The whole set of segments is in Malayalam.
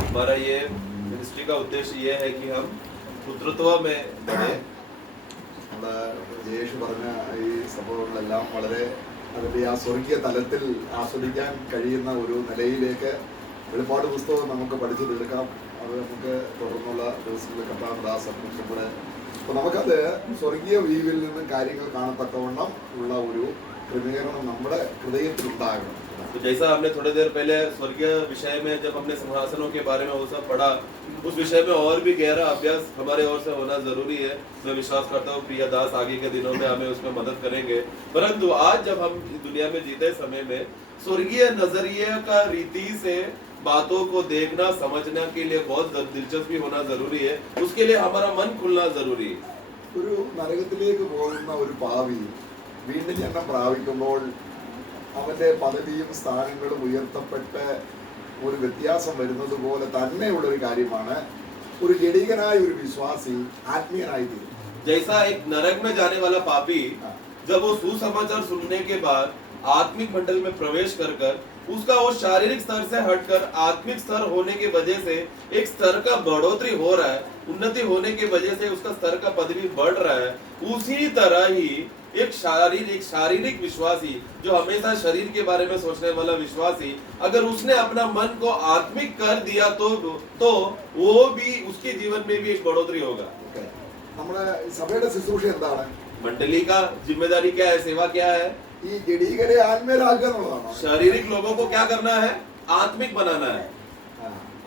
हमारा ये मिनिस्ट्री का उद्देश्य ये है कि हम पुत्रत्व में बढ़े। ജയേഷ് പറഞ്ഞ ഈ സംഭവങ്ങളെല്ലാം വളരെ അതിൻ്റെ ആ സ്വർഗീയ തലത്തിൽ ആസ്വദിക്കാൻ കഴിയുന്ന ഒരു നിലയിലേക്ക് വെളിപ്പാട് പുസ്തകം നമുക്ക് പഠിച്ചു തീർക്കാം. അത് നമുക്ക് തുടർന്നുള്ള ദിവസങ്ങളിൽ കർത്താവ് ദാസനും കൂടെ അപ്പോൾ നമുക്കത് സ്വർഗീയ വീവിൽ നിന്ന് കാര്യങ്ങൾ കാണത്തക്കവണ്ണം ഉള്ള ഒരു ക്രമീകരണം നമ്മുടെ ഹൃദയത്തിലുണ്ടാകണം. तो जैसा हमने थोड़ी देर पहले स्वर्गीय विषय में जब हमने सिंहासनों के बारे में वो सब पढ़ा, उस विषय में और भी गहरा अभ्यास हमारे ओर से होना जरूरी है. मैं विश्वास करता हूँ प्रिय दास आगे के दिनों में हमें उसमें मदद करेंगे. परंतु आज जब हम दुनिया में जीते समय में स्वर्गीय नजरिए का रीति से बातों को देखना समझने के लिए बहुत दिलचस्पी होना जरूरी है. उसके लिए हमारा मन खुलना जरूरी है. ഒരു നരകത്തിലേക്ക് പോകുന്ന ഒരു പാവി വീണ്ടും ജന്മം പ്രാപിക്കുമ്പോൾ അവന്റെ പദവിയും സ്ഥാനങ്ങളും ഉയർത്തപ്പെട്ട് ഒരു വ്യത്യാസം വരുന്നത് പോലെ തന്നെയുള്ള ഒരു കാര്യമാണ് ഒരു ജഡികനായ ഒരു വിശ്വാസി ആത്മീയനായി തീരും. जैसा एक नरक में जाने वाला पापी जब वो सुसमाचार सुनने के बाद आत्मिक मंडल में प्रवेश कर उसका वो शारीरिक स्तर से हटकर आत्मिक स्तर होने की वजह से एक स्तर का बढ़ोतरी हो रहा है, उन्नति होने की वजह से उसका स्तर का पदवी बढ़ रहा है, उसी तरह ही एक शारीरिक विश्वासी जो हमेशा शरीर के बारे में सोचने वाला विश्वासी अगर उसने अपना मन को आत्मिक कर दिया तो वो भी उसके जीवन में भी एक बढ़ोतरी होगा. നമ്മുടെ സഭയുടെ ശുശ്രൂഷ എന്താണ്? मंडली का जिम्मेदारी क्या है, सेवा क्या है? ഈ ജഡികരെ ആത്മീയരാക്കുക എന്നുള്ളതാണ്. शारीरिक लोगों को क्या करना है? आत्मिक बनाना है.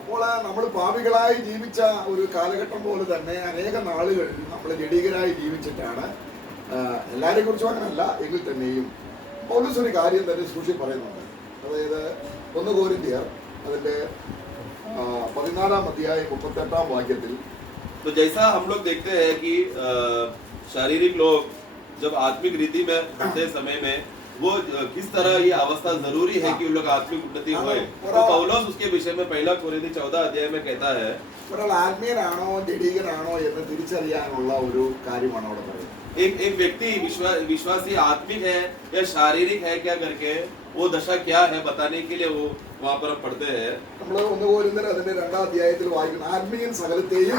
അപ്പോൾ നമ്മൾ പാപികളായി ജീവിച്ച ഒരു കാലഘട്ടം പോലെ തന്നെ അനേക നാളുകൾ നമ്മൾ ജഡികരായി ജീവിച്ചിട്ടാണ്. എല്ലാരെ കുറിച്ചും അങ്ങനല്ല എങ്കിൽ തന്നെയും പൗലോസ് ഒരു കാര്യം തന്നെ സൂക്ഷിച്ച് പറയുന്നുണ്ട്. അതായത് 1 കൊരിന്ത്യർ അതിന്റെ 14-ാം അധ്യായം 38-ാം വാക്യത്തിൽ तो जैसा हम लोग देखते हैं कि शारीरिक लोग जब आत्मिक रीति में बढ़ते समय में वो किस तरह ये अवस्था जरूरी है कि उन लोग आत्मिक उन्नति होए. तो पौलुस उसके विषय में 1 कोरिन्थी 14 अध्याय में कहता है ഒരാൾ ആത്മീയനാണോ ജഡികനാണോ എന്ന് തിരിച്ചറിയാനുള്ള ഒരു കാര്യമാണ് അവിടെ പറയുന്നത്. एक व्यक्ति विश्वासी आत्मिक है या शारीरिक है क्या करके वो दशा क्या है बताने के लिए वो वहाँ पर पढ़ते हैं. നമ്മൾ 1 കൊരിന്ത്യർ അതിന്റെ 2-ാം അധ്യായത്തിൽ വായിക്കുന്നു ആത്മീയൻ സകലത്തെയും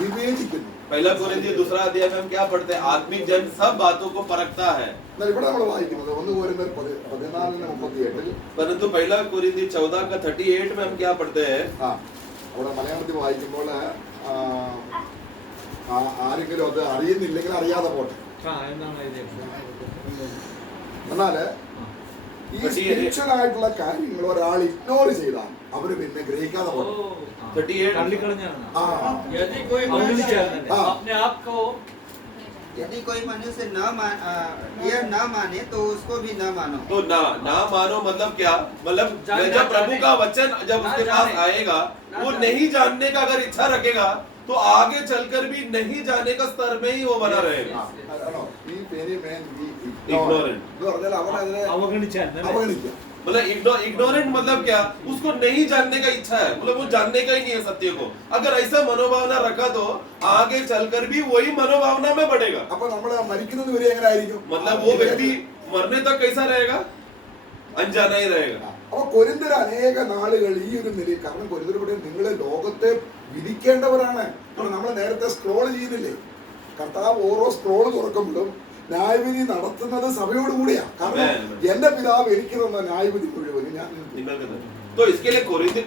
വിവേചിക്കുന്നു. 1 कोरिन्थी 2 अध्याय में हम क्या पढ़ते हैं? आत्मिक जन सब बातों को परखता है. എന്നാൽ ഇവിടെ നമ്മൾ വായിക്കുന്നത് 1 കൊരിന്ത്യർ 14-38 परंतु 1 कोरिन्थी 14 का 38 में हम क्या पढ़ते हैं? അവിടെ മലയാളത്തിൽ വായിക്കുമ്പോൾ ആരെങ്കിലും അത് അറിയുന്നില്ലെങ്കിൽ അറിയാതെ പോട്ടെ. എന്നാല് ഈ സ്പിരിച്വൽ ആയിട്ടുള്ള കാര്യങ്ങൾ ഒരാൾ ഇഗ്നോർ ചെയ്താൽ അവര് പിന്നെ ഗ്രഹിക്കാതെ പോട്ടെ. यदि कोई मनुष्य यह न माने तो उसको भी न मानो. तो ना मानो मतलब क्या? मतलब जब प्रभु का वचन जब उसके पास आएगा वो नहीं जानने का अगर इच्छा रखेगा तो आगे चलकर भी नहीं जाने का स्तर में ही वो बना रहेगा. मतलब इग्नोरेंट मतलब क्या? उसको नहीं जानने का इच्छा है, मतलब वो जानने का ही नहीं है सत्य को. अगर ऐसा मनोभावना रखा तो आगे चलकर भी वही मनोभावना में बढ़ेगा. मतलब वो व्यक्ति मरने तक कैसा रहेगा? अनजाना ही रहेगा. അപ്പോൾ കൊരിന്ത്യർ അനേക നാളുകൾ ഈ ഒരു നിലയിൽ, കാരണം കൊരിന്ത്യർ നിങ്ങളെ ലോകത്തെ വിധിക്കേണ്ടവരാണ്. നമ്മൾ നേരത്തെ സ്ക്രോൾ ചെയ്യുന്നില്ലേ, കർത്താവ് ഓരോ സ്ക്രോൾ തുറക്കുമ്പോഴും ന്യായവിധി നടത്തുന്നത് സഭയോട് കൂടിയാണ്. കാരണം എന്റെ പിതാവ് എനിക്ക് തന്ന ന്യായവിധി മുഴുവനും ഞാൻ. तो इसके लिए कोरिन्थी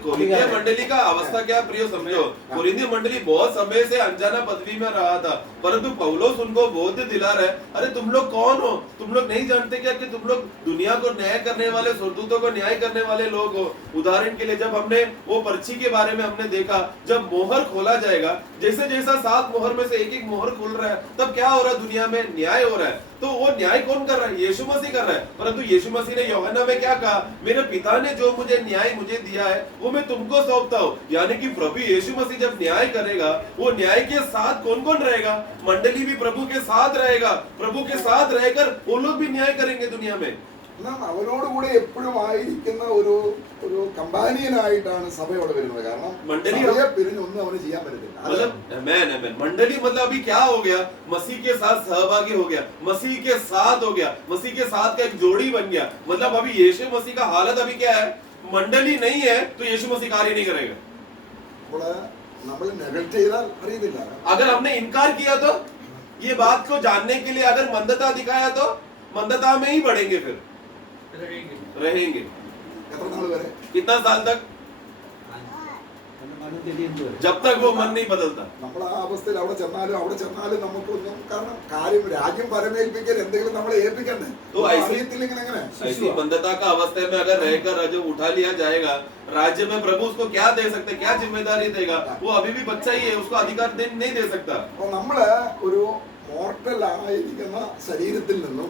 मंडली का अवस्था क्या प्रियो समझो. कोरिन्थी मंडली बहुत समय से अनजाना पदवी में रहा था, परंतु पौलुस उनको बोध दिला रहा है, अरे तुम लोग कौन हो? तुम लोग नहीं जानते क्या कि तुम लोग दुनिया को न्याय करने वाले, स्वर्गदूतों को न्याय करने वाले लोग हो. उदाहरण के लिए जब हमने वो पर्ची के बारे में हमने देखा, जब मोहर खोला जाएगा, जैसे जैसा 7 मोहर में से एक मोहर खुल रहा है, तब क्या हो रहा है? दुनिया में न्याय हो रहा है. तो वो न्याय कौन कर रहा है? यीशु मसीह कर रहा है. परंतु यीशु मसीह ने यूहन्ना में क्या कहा? मेरे पिता ने जो मुझे न्याय मुझे दिया है वो मैं तुमको सौंपता हूँ. यानी कि प्रभु यीशु मसीह जब न्याय करेगा, वो न्याय के साथ कौन कौन रहेगा? मंडली भी प्रभु के साथ रहेगा. प्रभु के साथ रहकर वो लोग भी न्याय करेंगे दुनिया में. എന്നാൽ അവനോടുകൂടെ എപ്പോഴും ആയിരിക്കുന്ന ഒരു ഒരു കമ്പാനിയനായിട്ടാണ് സഭ ഇവിടെ വരുന്നത്. കാരണം സഭയെ പിരിഞ്ഞൊന്നും അവന് ചെയ്യാൻ പറ്റത്തില്ല. मंडली मतलब अभी क्या हो गया, मसीह के साथ सहभागी हो गया, मसीह के साथ हो गया, मसीह के साथ का एक जोड़ी बन गया. मतलब अभी यीशु मसीह का हालत अभी क्या है, मंडली नहीं है तो यीशु मसीह कार्य नहीं करेगा. നമ്മൾ നെഗറ്റ് ചെയ്താൽ അറിയത്തില്ല. अगर हमने इनकार किया तो, ये बात को जानने के लिए अगर मंदता दिखाया तो मंदता में ही बढ़ेंगे, फिर रहेंगे. എത്ര നാൾ വരെ? कितना साल तक? जब तक वो मन नहीं बदलता. നമ്മൾ ആ അവസ്ഥയിൽ അവിടെ ചെന്നാലും നമുക്കൊന്നും, കാരണം കാര്യം രാജ്യം പരമേൽപ്പിക്കാൻ എന്തെങ്കിലും നമ്മളെ ഏൽപ്പിക്കണ്ടേ? അറിയത്തില്ലെങ്കിൽ എങ്ങനെ? ऐसी मंदता का अवस्था में अगर रहकर जो उठा लिया जाएगा राज्य में, प्रभु उसको क्या दे सकते, क्या जिम्मेदारी देगा? वो अभी भी बच्चा ही है, उसको अधिकार नहीं दे सकता. അപ്പോൾ നമ്മള് ഒരു മോർട്ടൽ ആയിരിക്കുന്ന ശരീരത്തിൽ നിന്നും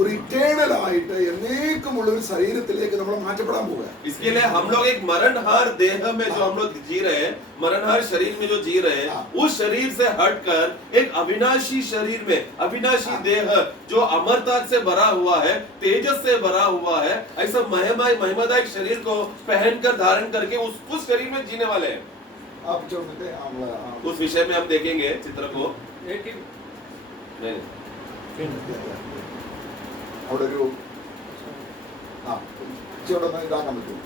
ഒരു ഇറ്റേണൽ ആയിട്ട് എന്നേക്കുമുള്ള ഒരു ശരീരത്തിലേക്ക് നമ്മൾ മാറ്റപ്പെടാൻ പോവുക. इसके लिए हम लोग एक मरणहार देह में जो हम लोग जी रहे हैं, मरणहार शरीर में जो जी रहे हैं, उस शरीर से हटकर एक अविनाशी शरीर में, अविनाशी देह जो अमरता से भरा हुआ है, तेजस से भरा हुआ है, ऐसा महिमादायक शरीर को पहनकर धारण करके उस शरीर में जीने वाले हैं. आप जो कहते हैं उस विषय में हम देखेंगे चित्र को. नहीं, അവിടെ ഒരു ഇച്ചിരി ഇതാക്കാൻ പറ്റും.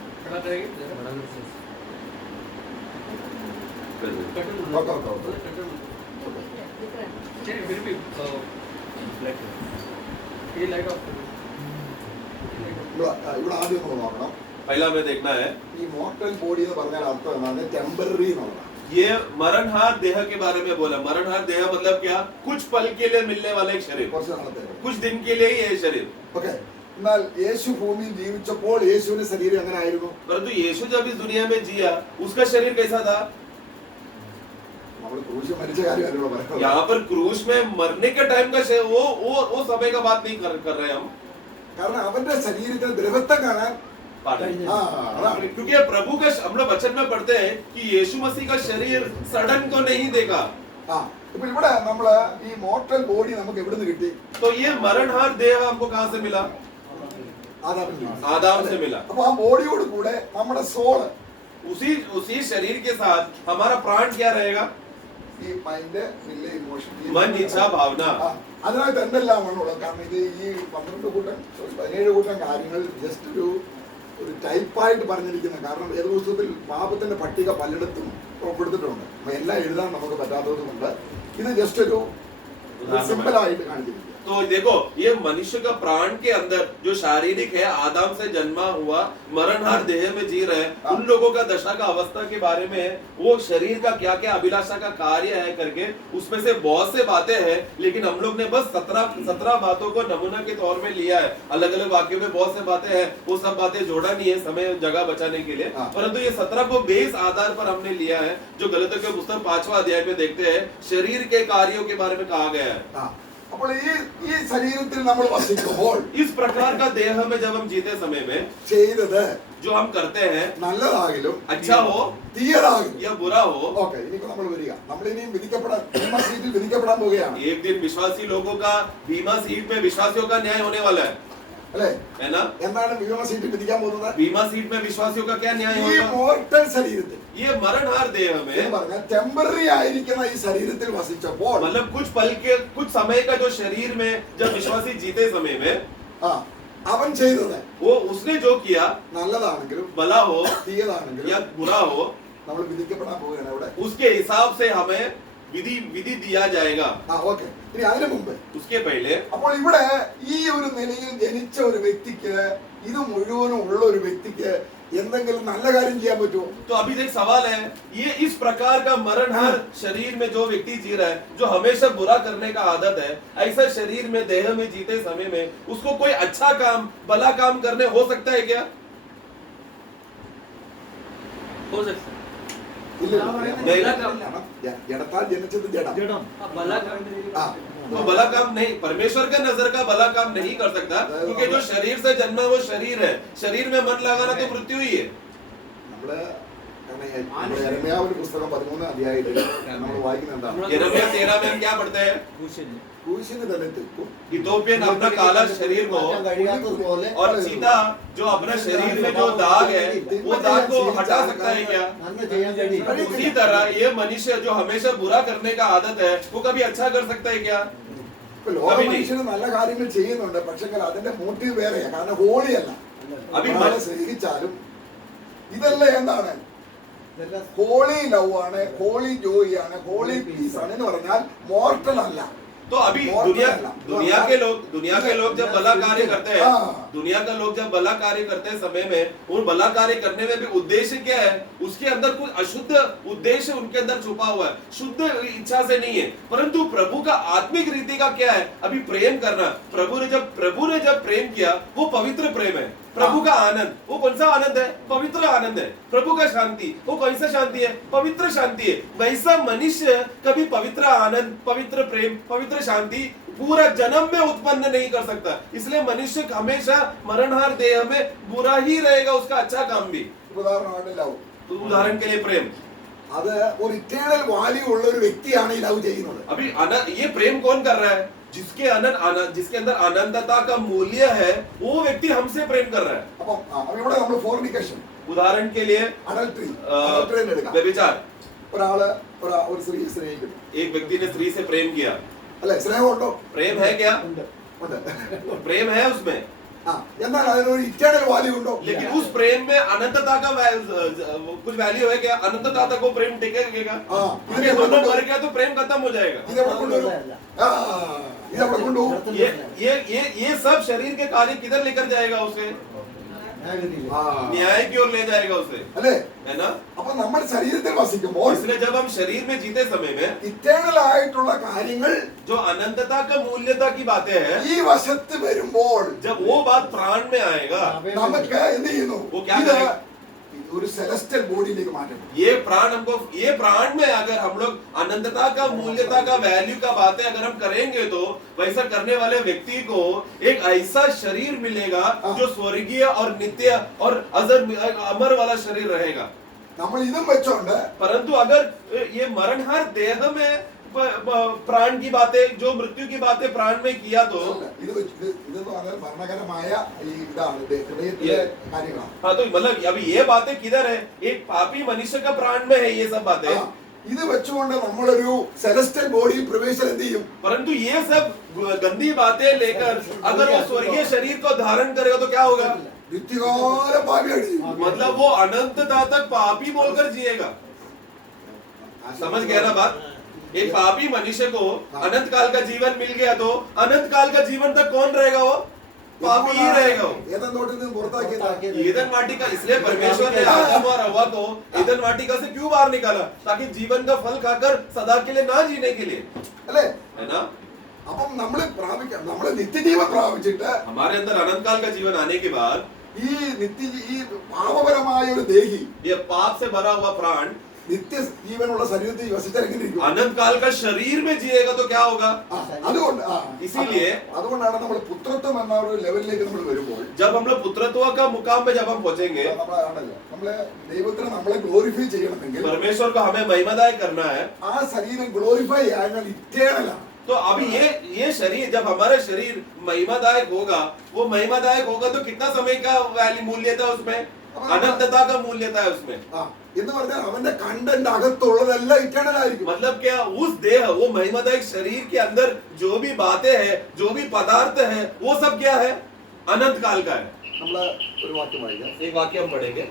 ഇവിടെ ആദ്യം നമ്മൾ നോക്കണം. पहला हमें देखना है ഈ മോർട്ടൽ ബോഡി എന്ന് പറഞ്ഞാൽ അർത്ഥം എന്താണ്? ടെമ്പററി എന്നുള്ളതാണ്. ये मरणहार देह के बारे में बोला. मरणहार देह मतलब क्या? कुछ पल के लिए मिलने वाला एक शरीर, കുറച്ച് നാളത്തേക്ക്. कुछ दिन के लिए ही ये शरीर. ഓക്കെ. എന്നാൽ യേശു ഭൂമിയിൽ ജീവിച്ചപ്പോൾ യേശുവിന്റെ ശരീരം എങ്ങനെ ആയിരുന്നു? परंतु यीशु जब इस दुनिया में जिया, उसका शरीर कैसा था? നമ്മൾ ക്രൂശിൽ മരിച്ച കാര്യമല്ലോ പറയുന്നത്. यहाँ पर क्रूस में मरने के टाइम का वो समय का बात नहीं कर रहे हम. കാരണം അവന്റെ ശരീരത്തിന് ദ്രവത്വം കാണാൻ क्योंकि प्रभु का हम लोग वचन में पढ़ते हैं कि यीशु मसीह का शरीर सडन को नहीं देखा. ഇപ്പൊ ഇവിടെ നമ്മള് ഈ മോർട്ടൽ ബോഡി നമുക്ക് എവിടുന്ന് കിട്ടി? तो ये मरणहार देह हमको कहां से मिला? आदाम से मिला. അപ്പൊ ആ ബോഡിയോട് കൂടെ നമ്മുടെ സോള്, उसी शरीर के साथ हमारा प्राण क्या रहेगा? ഈ മൈൻഡ്, ഇമോഷൻ, मन, इच्छा, भावना. അതിനകത്ത് എന്തെല്ലാമാണുള്ളത്? കാരണം ഇത് ഈ 12 കൂട്ടം 17 കൂട്ടം കാര്യങ്ങൾ ജസ്റ്റ് ഒരു ടൈപ്പായിട്ട് പറഞ്ഞിരിക്കുന്ന, കാരണം ഏത് പുസ്തകത്തിൽ പാപത്തിന്റെ പട്ടിക പലയിടത്തും കൊടുത്തിട്ടുണ്ട്. അപ്പൊ എല്ലാം എഴുതാൻ നമുക്ക് പറ്റാത്തത് കൊണ്ട് ഇത് ജസ്റ്റ് ഒരു സിമ്പിൾ ആയിട്ട് കാണിച്ചിരിക്കും. तो देखो, ये मनुष्य का प्राण के अंदर जो शारीरिक है, आदम से जन्मा हुआ मरणहार देह में जी रहे, उन लोगों का दशा का अवस्था के बारे में, वो शरीर का क्या क्या अभिलाषा का कार्य है करके उसमें से बहुत से बातें हैं. लेकिन हम लोग ने बस 17 बातों को नमूना के तौर में लिया है. अलग अलग वाक्यों में बहुत से बातें हैं, वो सब बातें जोड़ा नहीं है समय जगह बचाने के लिए, परंतु ये 17 को बेस आधार पर हमने लिया है. जो गलतियों के पुस्तक 5वां अध्याय में देखते हैं, शरीर के कार्यों के बारे में कहा गया है. അപ്പോൾ ഈ ശരീരത്തിൽ നമ്മൾ വസിക്കുമ്പോൾ इस प्रकार का देह में जब हम जीते समय में ചെയ്തത് जो हम करते हैं, നല്ലതാകിലും अच्छा हो തീയതാകിലും या बुरा हो, ഓക്കെ. ഇനിയിപ്പോ നമ്മൾ വരിക, നമ്മൾ ഇനിയും വിധിക്കപ്പെടാൻ പോവുകയാണ്. एक दिन विश्वासी लोगों का बीमा सीट में विश्वासियों का न्याय होने वाला है, അല്ലേ? है ना? എന്താണ് ബീമ സീറ്റ് വിധിക്കാൻ പോകുന്നത്? बीमा सीट में विश्वासियों का क्या न्याय ഈ होगा? മോർട്ടൽ ശരീരത്തിൽ, ये मरणहार देह में, പറഞ്ഞാൽ ടെമ്പററി ആയിരിക്കുന്ന ഈ ശരീരത്തിൽ വസിച്ചപ്പോൾ, मतलब कुछ पल के कुछ समय का जो शरीर में जब विश्वासी जीते समय में, അവൻ ചെയ്തത് वो उसने जो किया, നല്ലതാണെങ്കിലും भला हो തീയതാണെങ്കിലും या बुरा हो, നമ്മൾ വിധിക്കപ്പെടാൻ പോവുകയാണ് ഇവിടെ. उसके हिसाब से हमें विधि दिया जाएगा. ഓക്കെ. ഇനി അതിനു മുമ്പ്, उसके पहले, അപ്പോൾ ഇവിടെ ഈ ഒരു നിലയിൽ ജനിച്ച ഒരു വ്യക്തിക്ക്, ഇത് മുഴുവനും ഉള്ള ഒരു വ്യക്തിക്ക് എന്തെങ്കിലും നല്ല കാര്യം ചെയ്യാൻ പറ്റുമോ? तो अभी एक सवाल है, ये इस प्रकार का मरणहार शरीर में जो व्यक्ति जी रहा है, जो हमेशा बुरा करने का आदत है, ऐसा शरीर में देह में जीते समय में उसको कोई अच्छा काम, भला काम करने हो सकता है क्या? हो सकता है. ജഡത്താൽ ജനിച്ചത് ജഡം. तो भला काम नहीं, परमेश्वर का नजर का भला काम नहीं कर सकता, क्योंकि जो शरीर से जन्मा वो शरीर है. शरीर में मन लगाना तो मृत्यु ही है. നമ്മള് കാരണം യെരമ്യാവിന്റെ പുസ്തകം 13 അധ്യായത്തിൽ നമ്മൾ വായിക്കുന്ന എന്താണ്? यिर्मयाह 13 में हम क्या पढ़ते हैं? ക്രൂശിന് തലത്തിൽ इथोपियन अपना काला शरीर को കഴിയാത്തതുപോലെ और सीधा जो अपने शरीर में जो दाग है वो दाग को हटा सकता है क्या? നന്മ ചെയ്യാൻ കഴിയും. उसी तरह ये मनुष्य जो हमेशा बुरा करने का आदत है वो कभी अच्छा कर सकता है क्या? ഇപ്പൊ ലോക മനുഷ്യന് നല്ല കാര്യങ്ങൾ ചെയ്യുന്നുണ്ട്, പക്ഷെ അതിന്റെ മോട്ടീവ് വേറെയാ. കാരണം ഹോളിയല്ല. അഭി ഒരാളെ സ്നേഹിച്ചാലും ഇതെല്ലാം എന്താണ്? ഹോളി ലവ് ആണ്, ഹോളി ജോയ് ആണ്, ഹോളി പീസ് ആണ് എന്ന് പറഞ്ഞാൽ മോർട്ടൽ അല്ല. तो अभी दुनिया के लोग जब भला कार्य करते हैं, दुनिया का लोग जब भला कार्य करते हैं समय में, उन भला कार्य करने में भी उद्देश्य क्या है? उसके अंदर कुछ अशुद्ध उद्देश्य उनके अंदर छुपा हुआ है, शुद्ध इच्छा से नहीं है। परंतु प्रभु का आत्मिक रीति का क्या है? अभी प्रेम करना। प्रभु ने जब प्रेम किया वो पवित्र प्रेम है। प्रभु का आनंद वो कौन सा आनंद है? पवित्र आनंद है। प्रभु का शांति वो कौन सा शांति है? पवित्र शांति है। वैसा मनुष्य कभी पवित्र आनंद, पवित्र प्रेम, पवित्र शांति पूरा जन्म में उत्पन्न नहीं कर सकता। इसलिए मनुष्य हमेशा मरणहार देह में बुरा ही रहेगा, उसका अच्छा काम भी। ഉദാഹരണമാണ് ലവ്. उदाहरण के लिए प्रेम, അത് ഒരു ഇറ്റേണൽ വാല്യൂ ഉള്ള ഒരു വ്യക്തിയാണ് ഈ ലവ് ചെയ്യുന്നത്. अभी ये प्रेम कौन कर रहा है? जिसके अंदर अनंतता का मूल्य है वो व्यक्ति हमसे प्रेम कर रहा है। അപ്പം ഇവിടെ നമ്മൾ ഫോർണിക്കേഷൻ, उदाहरण के लिए അഡൽട്ടറി എടുക്കാം. व्यभिचार, ഒരു സ്ത്രീ സ്നേഹിക്കുന്നു, एक व्यक्ति ने स्त्री से प्रेम किया, അല്ലെ? സ്നേഹമുണ്ടോ? प्रेम है क्या? ഉണ്ട്. प्रेम है उसमें, എന്നാൽ അതിനൊരു ഇറ്റേണൽ വാല്യൂ ഉണ്ടോ? लेकिन उस प्रेम में अनंतता का कुछ वैल्यू है क्या? अनंतता तक वो प्रेम टिकेगा? ये दोनों मर गया तो प्रेम खत्म हो जाएगा। ഇതെവിടെ കൊണ്ടുവരും? ഇതെവിടെ കൊണ്ടുപോകും? ये सब शरीर के कार्य किधर लेकर जाएगा उसे? न्याय की ओर ले जाएगा उसे, അല്ലേ? है ना? അപ്പൊ നമ്മൾ ശരീരത്തിൽ വസിക്കുമ്പോൾ इसलिए जब हम शरीर में जीते समय में ഇറ്റേണൽ ആയിട്ടുള്ള കാര്യങ്ങൾ जो अनंतता का मूल्यता की बातें हैं, ഈ വശത്ത് വരുമ്പോൾ जब वो बात प्राण में आएगा നമുക്ക് എന്ത് ചെയ്യുന്നു? वो क्या ഇത് करेगा? ഒരു സെലസ്റ്റൽ ബോഡിയിലേക്ക് മാറ്റണം. ये प्राण में अगर हम लोग अनंतता का मूल्यता का वैल्यू का बातें अगर हम करेंगे तो वैसा करने वाले व्यक्ति को एक ऐसा शरीर मिलेगा जो स्वर्गीय और नित्य और अमर वाला शरीर रहेगा। നമ്മൾ ഇതും വെച്ചോണ്ട് परंतु अगर ये मरणहार देह में प्राण की बातें, जो मृत्यु की बातें प्राण में किया तो ഇതെന്ന് പറഞ്ഞാൽ ഭരണകരമായ ഈ ഇതാണ് ഹൃദയത്തിലെ കാര്യങ്ങളാണ്. हाँ, तो मतलब अभी ये बातें किधर है? एक पापी मनुष्य का प्राण में है ये सब बातें। ഇത് വെച്ചുകൊണ്ട് നമ്മളൊരു സെലസ്റ്റൽ ബോഡിയിൽ പ്രവേശനം എന്ത് ചെയ്യും? परंतु ये सब गंदी बातें लेकर अगर वो स्वर्गीय शरीर को धारण करेगा तो क्या होगा? നിത്യകാല പാപിയാണ് ചെയ്യും. मतलब वो अनंतता तक पापी बोलकर जिएगा। समझ गया ना बात? एक पापी मनुष्य को अनंत काल का जीवन मिल गया तो अनंत काल का जीवन तक कौन रहेगा? वो पापी ही रहेगा। वो ഏതൻ തോട്ടിൽ നിന്ന് പുറത്താക്കിയത് ईदन वाटिका, इसलिए परमेश्वर ने आदम और हव्वा को ईदन वाटिका से क्यों बाहर निकाला? ताकि जीवन का फल खाकर सदा के लिए ना जीने के लिए, അല്ലേ? है ना? അപ്പം നമ്മള് നിത്യജീവൻ പ്രാപിച്ചിട്ട് हमारे अंदर अनंत काल का जीवन आने के बाद ഈ പാപപരമായ ഒരു ദേഹി, ये पाप से भरा हुआ प्राण നിത്യ ജീവനുള്ള ശരീരത്തിൽ വസിച്ചാൽ എങ്ങനെ ഇരിക്കും? अनंत काल का शरीर में जिएगा तो क्या होगा? ഇसीलिए അതുകൊണ്ടാണ് നമ്മൾ പുത്രത്വം എന്ന ഒരു ലെവലിലേക്ക് നമ്മൾ വരുമ്പോൾ जब हम लोग पुत्रत्व का मुकाम पे जब हम पहुंचेंगे, നമ്മളെ ദൈവത്തിന് നമ്മളെ ഗ്ലോറിഫൈ ചെയ്യണമെങ്കിൽ परमेश्वर को हमें महिमादाय करना है। ആ ശരീരം ഗ്ലോറിഫൈ ആയാൽ ഇറ്റേണലാണ്. तो अभी ये शरीर, जब हमारा शरीर महिमादायक होगा, वो महिमादायक होगा तो कितना समय का वैल्यू मूल्य था उसमें? अनंतता का मूल्य था उसमें। എന്ന് പറഞ്ഞാൽ അവന്റെ കണ്ടന്റ് അകത്തുള്ളതെല്ലാം ഇറ്റേണൽ ആയിരിക്കും. मतलब क्या? उस देह, वो महिमादायक शरीर के अंदर जो भी बातें हैं, जो भी पदार्थ है, वो सब क्या है? अनंत काल का है। നമ്മള് ഒരു വാക്യം വായിക്കാം. एक वाक्य हम पढ़ेंगे।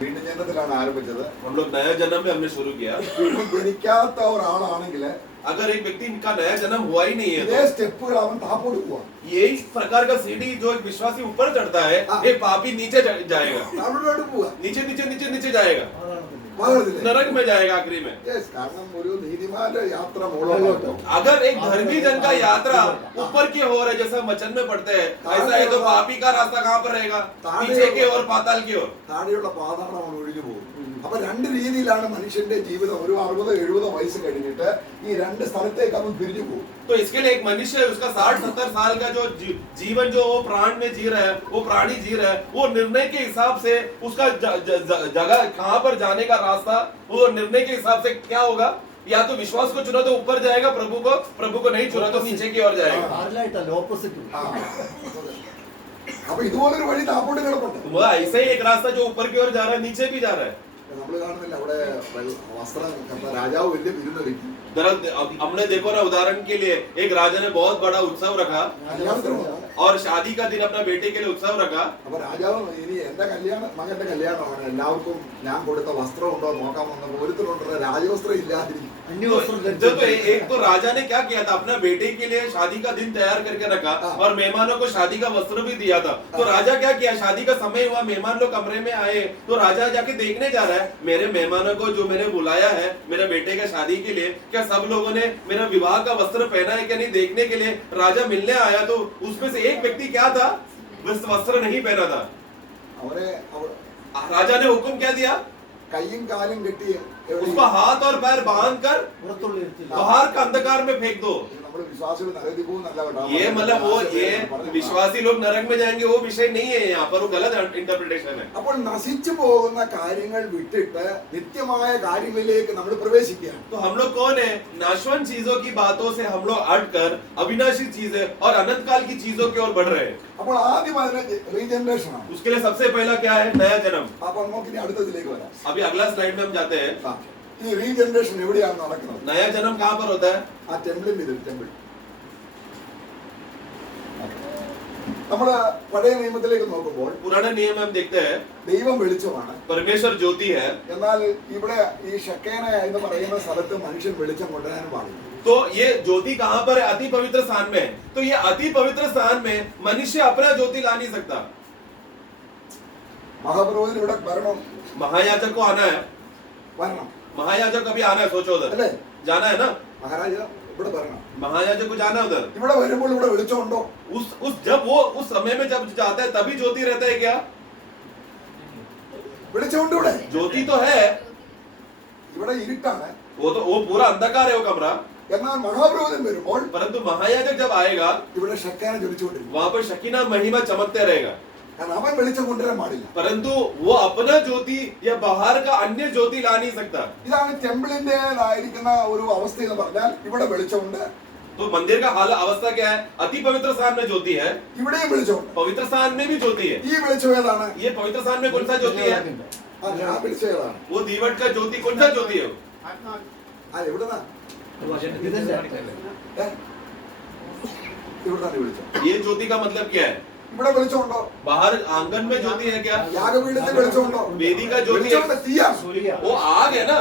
വീണ്ടും ജനനത്തിലാണ് ആരംഭിച്ചത്. हम लोग नया जन्म में हमने शुरू किया। വീണ്ടും ജനിക്കാത്ത ഒരാളാണെങ്കിൽ अगर एक व्यक्ति का नया जन्म हुआ ही नहीं है ഇതേ तो സ്റ്റെപ്പുകൾ അവൻ താപ്പോട്ട് പോവാ. यही प्रकार का सीढ़ी जो एक विश्वासी ऊपर चढ़ता है, एक पापी नीचे जाएगा, താഴോട്ട് പോവാ. नीचे नीचे नीचे नीचे जाएगा, വാഹനത്തില്. नरक में जाएगा आखिरी में। Yes, കാരണം ഒരു നീതിമാന്റെ യാത്ര മുകളിലോട്ടോ. अगर एक धर्मी जन का यात्रा ऊपर की ओर है, जैसा वचन में पढ़ते हैं, ऐसा है तो पापी का रास्ता कहाँ पर रहेगा? नीचे की ओर, पाताल की ओर। താഴെയുള്ള പാതാളം അവൻ ഒഴിഞ്ഞു പോകും. അപ്പൊ രണ്ട് രീതിയിലാണ് മനുഷ്യന്റെ ജീവിതം. ഒരു 60-70 വയസ്സ് കഴിഞ്ഞിട്ട് ഈ രണ്ട് സ്ഥലത്തേക്ക് അവൻ പിരിഞ്ഞു പോകും. तो इसके लिए एक मनुष्य उसका 60-70 साल का जो जीवन जो वो प्राण में जी रहा है, वो प्राणी जी रहा है, वो निर्णय के हिसाब से उसका जगह कहां पर जाने का रास्ता, वो निर्णय के हिसाब से क्या होगा? या तो विश्वास को चुना तो ऊपर जाएगा, प्रभु को नहीं चुना तो नीचे की ओर जाएगा. പാരലായിട്ടല്ല, ഓപ്പോസിറ്റ്. ആ. അപ്പൊ ഇതുപോലൊരു വഴി താപ്പോട്ട് കിടപ്പുണ്ട്. वो ऐसे ही एक रास्ता जो ऊपर की ओर जा रहा है, नीचे भी जा रहा है. നമ്മൾ കാണുന്നില്ല അവിടെ വസ്ത്രം രാജാവ് വലിയ വിരുന്നൊരുക്കി. हमने देखो ना, उदाहरण के लिए एक राजा ने बहुत बड़ा उत्सव रखा और शादी का दिन अपना बेटे के लिए उत्सव रखा. അപ്പൊ രാജാവ് ഇനി എന്റെ മകന്റെ കല്യാണമാണ്, എല്ലാവർക്കും ഞാൻ കൊടുത്ത വസ്ത്രം ഉണ്ടോ നോക്കാൻ വന്നപ്പോ ഒരുത്തരുണ്ടോ രാജവസ്ത്രം ഇല്ലാതിരിക്കും. അന്യവസ്ത്രം तो एक तो राजा ने क्या किया था, अपना बेटे के लिए शादी का दिन तैयार करके रखा और मेहमानों को शादी का वस्त्र भी दिया था. तो राजा क्या किया, शादी का समय हुआ, मेहमान लोग कमरे में आए तो राजा जाके देखने जा रहा है मेरे मेहमानों को जो मैंने बुलाया है मेरे बेटे का शादी के लिए, क्या सब लोगों ने मेरा विवाह का वस्त्र पहना है क्या नहीं देखने के लिए राजा मिलने आया. तो उसमें से एक व्यक्ति क्या था, वस्त्र नहीं पहना था. അവരെ राजा ने हुक्म क्या दिया, കയ്യും കാലും കെട്ടി उसको हाथ और पैर बांध कर പുറത്തുള്ള ഇരുത്തില്ല. बाहर का अंधकार में फेंक दो. നമ്മുടെ വിശ്വാസികൾ നരകത്തിൽ പോകും എന്നല്ല കേട്ടോ. ये मतलब वो ये विश्वासी लोग नरक में जाएंगे वो विषय नहीं है यहाँ पर, वो गलत इंटरप्रिटेशन है. അപ്പോൾ നശിച്ചു പോകുന്ന കാര്യങ്ങൾ വിട്ടിട്ട് നിത്യമായ കാര്യങ്ങളിലേക്ക് നമ്മൾ പ്രവേശിക്കുകയാണ്. तो हम लोग कौन है, नाशवान चीजों की बातों से हम लोग हटकर अविनाशी चीजें और अनंत काल की चीजों की ओर बढ़ रहे हैं. അപ്പോൾ ആദ്യം അതിന് റീജനറേഷൻ ആണ്. उसके लिए सबसे पहला क्या है, नया जन्म. അപ്പൊ നമുക്ക് ഇനി അടുത്തതിലേക്ക് വരാം. अभी अगला स्लाइड में हम जाते हैं. ആ, ഈ റീജനറേഷൻ എവിടെയാണ് നടക്കുന്നത്? नया जन्म कहाँ पर होता है? ആ ടെമ്പിളിന്റെ ഇത് ടെമ്പിൾ. നമ്മള് പഴയ നിയമത്തിലേക്ക് നോക്കുമ്പോൾ पुराने नियम में हम देखते हैं ദൈവം വെളിച്ചമാണ്. परमेश्वर ज्योति है. എന്നാൽ ഇവിടെ ഈ ഷക്കേന എന്ന് പറയുന്ന സ്ഥലത്ത് മനുഷ്യൻ വെളിച്ചം കൊണ്ടുവരാനും പാടില്ല. तो ये ज्योति कहाँ पर है, अति पवित्र स्थान में. तो ये अति पवित्र स्थान में मनुष्य अपना ज्योति ला नहीं सकता. മഹാപുരോഹിതൻ ഇവിടെ വരണം. महायाजक को आना है, വരണം महायाजक अभी आना है, सोचो उधर അല്ലേ? जाना है ना, മഹാരാജ ഇവിടെ വരണം. महायाजक को जाना है उधर. ഇവിടെ വരുമ്പോൾ ഇവിടെ വെളിച്ചമുണ്ടോ? जब वो उस समय में जब जाता है तभी ज्योति रहता है क्या? വെളിച്ചമുണ്ട് ഇവിടെ. ज्योति तो है, ഇവിടെ ഇരുട്ടാണ്. वो पूरा अंधकार है वो कमरा. എന്നാൽ മഹാപുരോഹിതൻ വരുമ്പോൾ परंतु महायाजक जब आएगा ഇവിടെ ഷക്കേന ജ്വലിച്ചുകൊണ്ടിരിക്കും. वहां पर शकीना महिमा चमकते रहेगा. കാരണം അവൻ വെളിച്ചം കൊണ്ടുവരാൻ പാടില്ല. परंतु वो अपना ज्योति या बाहर का अन्य ज्योति ला नहीं सकता. ഇതാണ് ടെമ്പിളിന്റേതായിരിക്കുന്ന ഒരു അവസ്ഥ എന്ന് പറഞ്ഞാൽ ഇവിടെ വെളിച്ചമുണ്ട്, तो मंदिर का हाल अवस्था क्या है, अति पवित्र स्थान में ज्योति है, ഇവിടെയും വെളിച്ചമുണ്ട്. पवित्र स्थान में भी ज्योति है. ഈ വെളിച്ചം ഏതാണ്? ये पवित्र स्थान में कौन सा ज्योति है? ആ വെളിച്ചം ഏതാണ്? वो दीवट का ज्योति कौन सा ज्योति है? ആ എവിടെന്നാ? ഇതിന്റെ ഇവിടുന്നാണ് വെളിച്ചം. ये ज्योति का मतलब क्या है? ഇവിടെ വെളിച്ചമുണ്ടോ? बाहर आंगन में ज्योति है क्या? യാഗപീഠത്തിൽ വെളിച്ചമുണ്ടോ? वेदी का ज्योति है. വെളിച്ചമുണ്ട്, തീയാണ്. वो आग है ना,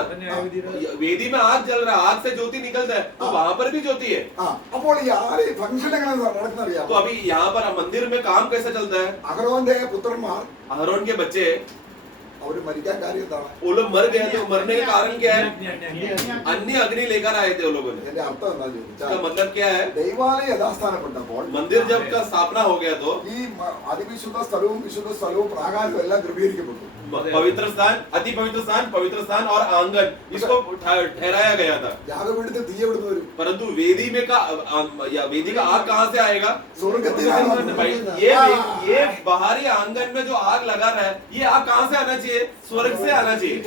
वेदी में आग जल रहा है, आग से ज्योति निकलता है, तो वहां पर भी ज्योति है. ആ അപ്പോൾ ഈ ആര് ഫംഗ്ഷൻ എങ്ങനെ നടക്കുന്ന അറിയാം? तो अभी यहाँ पर मंदिर में काम कैसे चलता है? അഹരോന്റെ പുത്രന്മാർ अहरोन के बच्चे അവര് മരിക്കാൻ കാര്യം എന്താണ്? वो लोग मर गए, तो मरने का कारण क्या है? अन्य अग्नि लेकर आए थे वो लोगों ने. എന്റെ അർത്ഥം എന്താ इसका ചോദിച്ചാൽ मतलब क्या है? ദൈവാലയം യഥാസ്ഥാനപ്പെട്ടപ്പോൾ मंदिर जब का स्थापना हो गया तो ഈ അതിവിശുദ്ധ സ്ഥലവും വിശുദ്ധ സ്ഥലവും പ്രാകാരവും എല്ലാം ക്രമീകരിക്കപ്പെട്ടു. पवित्र स्थान, अति पवित्र स्थान और आंगन इसको ठहराया गया था. യാഗപീഠത്തിൽ തീ എവിടുന്ന് വരും? परंतु वेदी में का वेदी का आग कहाँ से आएगा? സ്വർഗത്തിലാണ്. भाई ये बाहरी आंगन में जो आग लगा रहा है, ये आग कहाँ से आना चाहिए? स्वर्ग से आना चाहिए.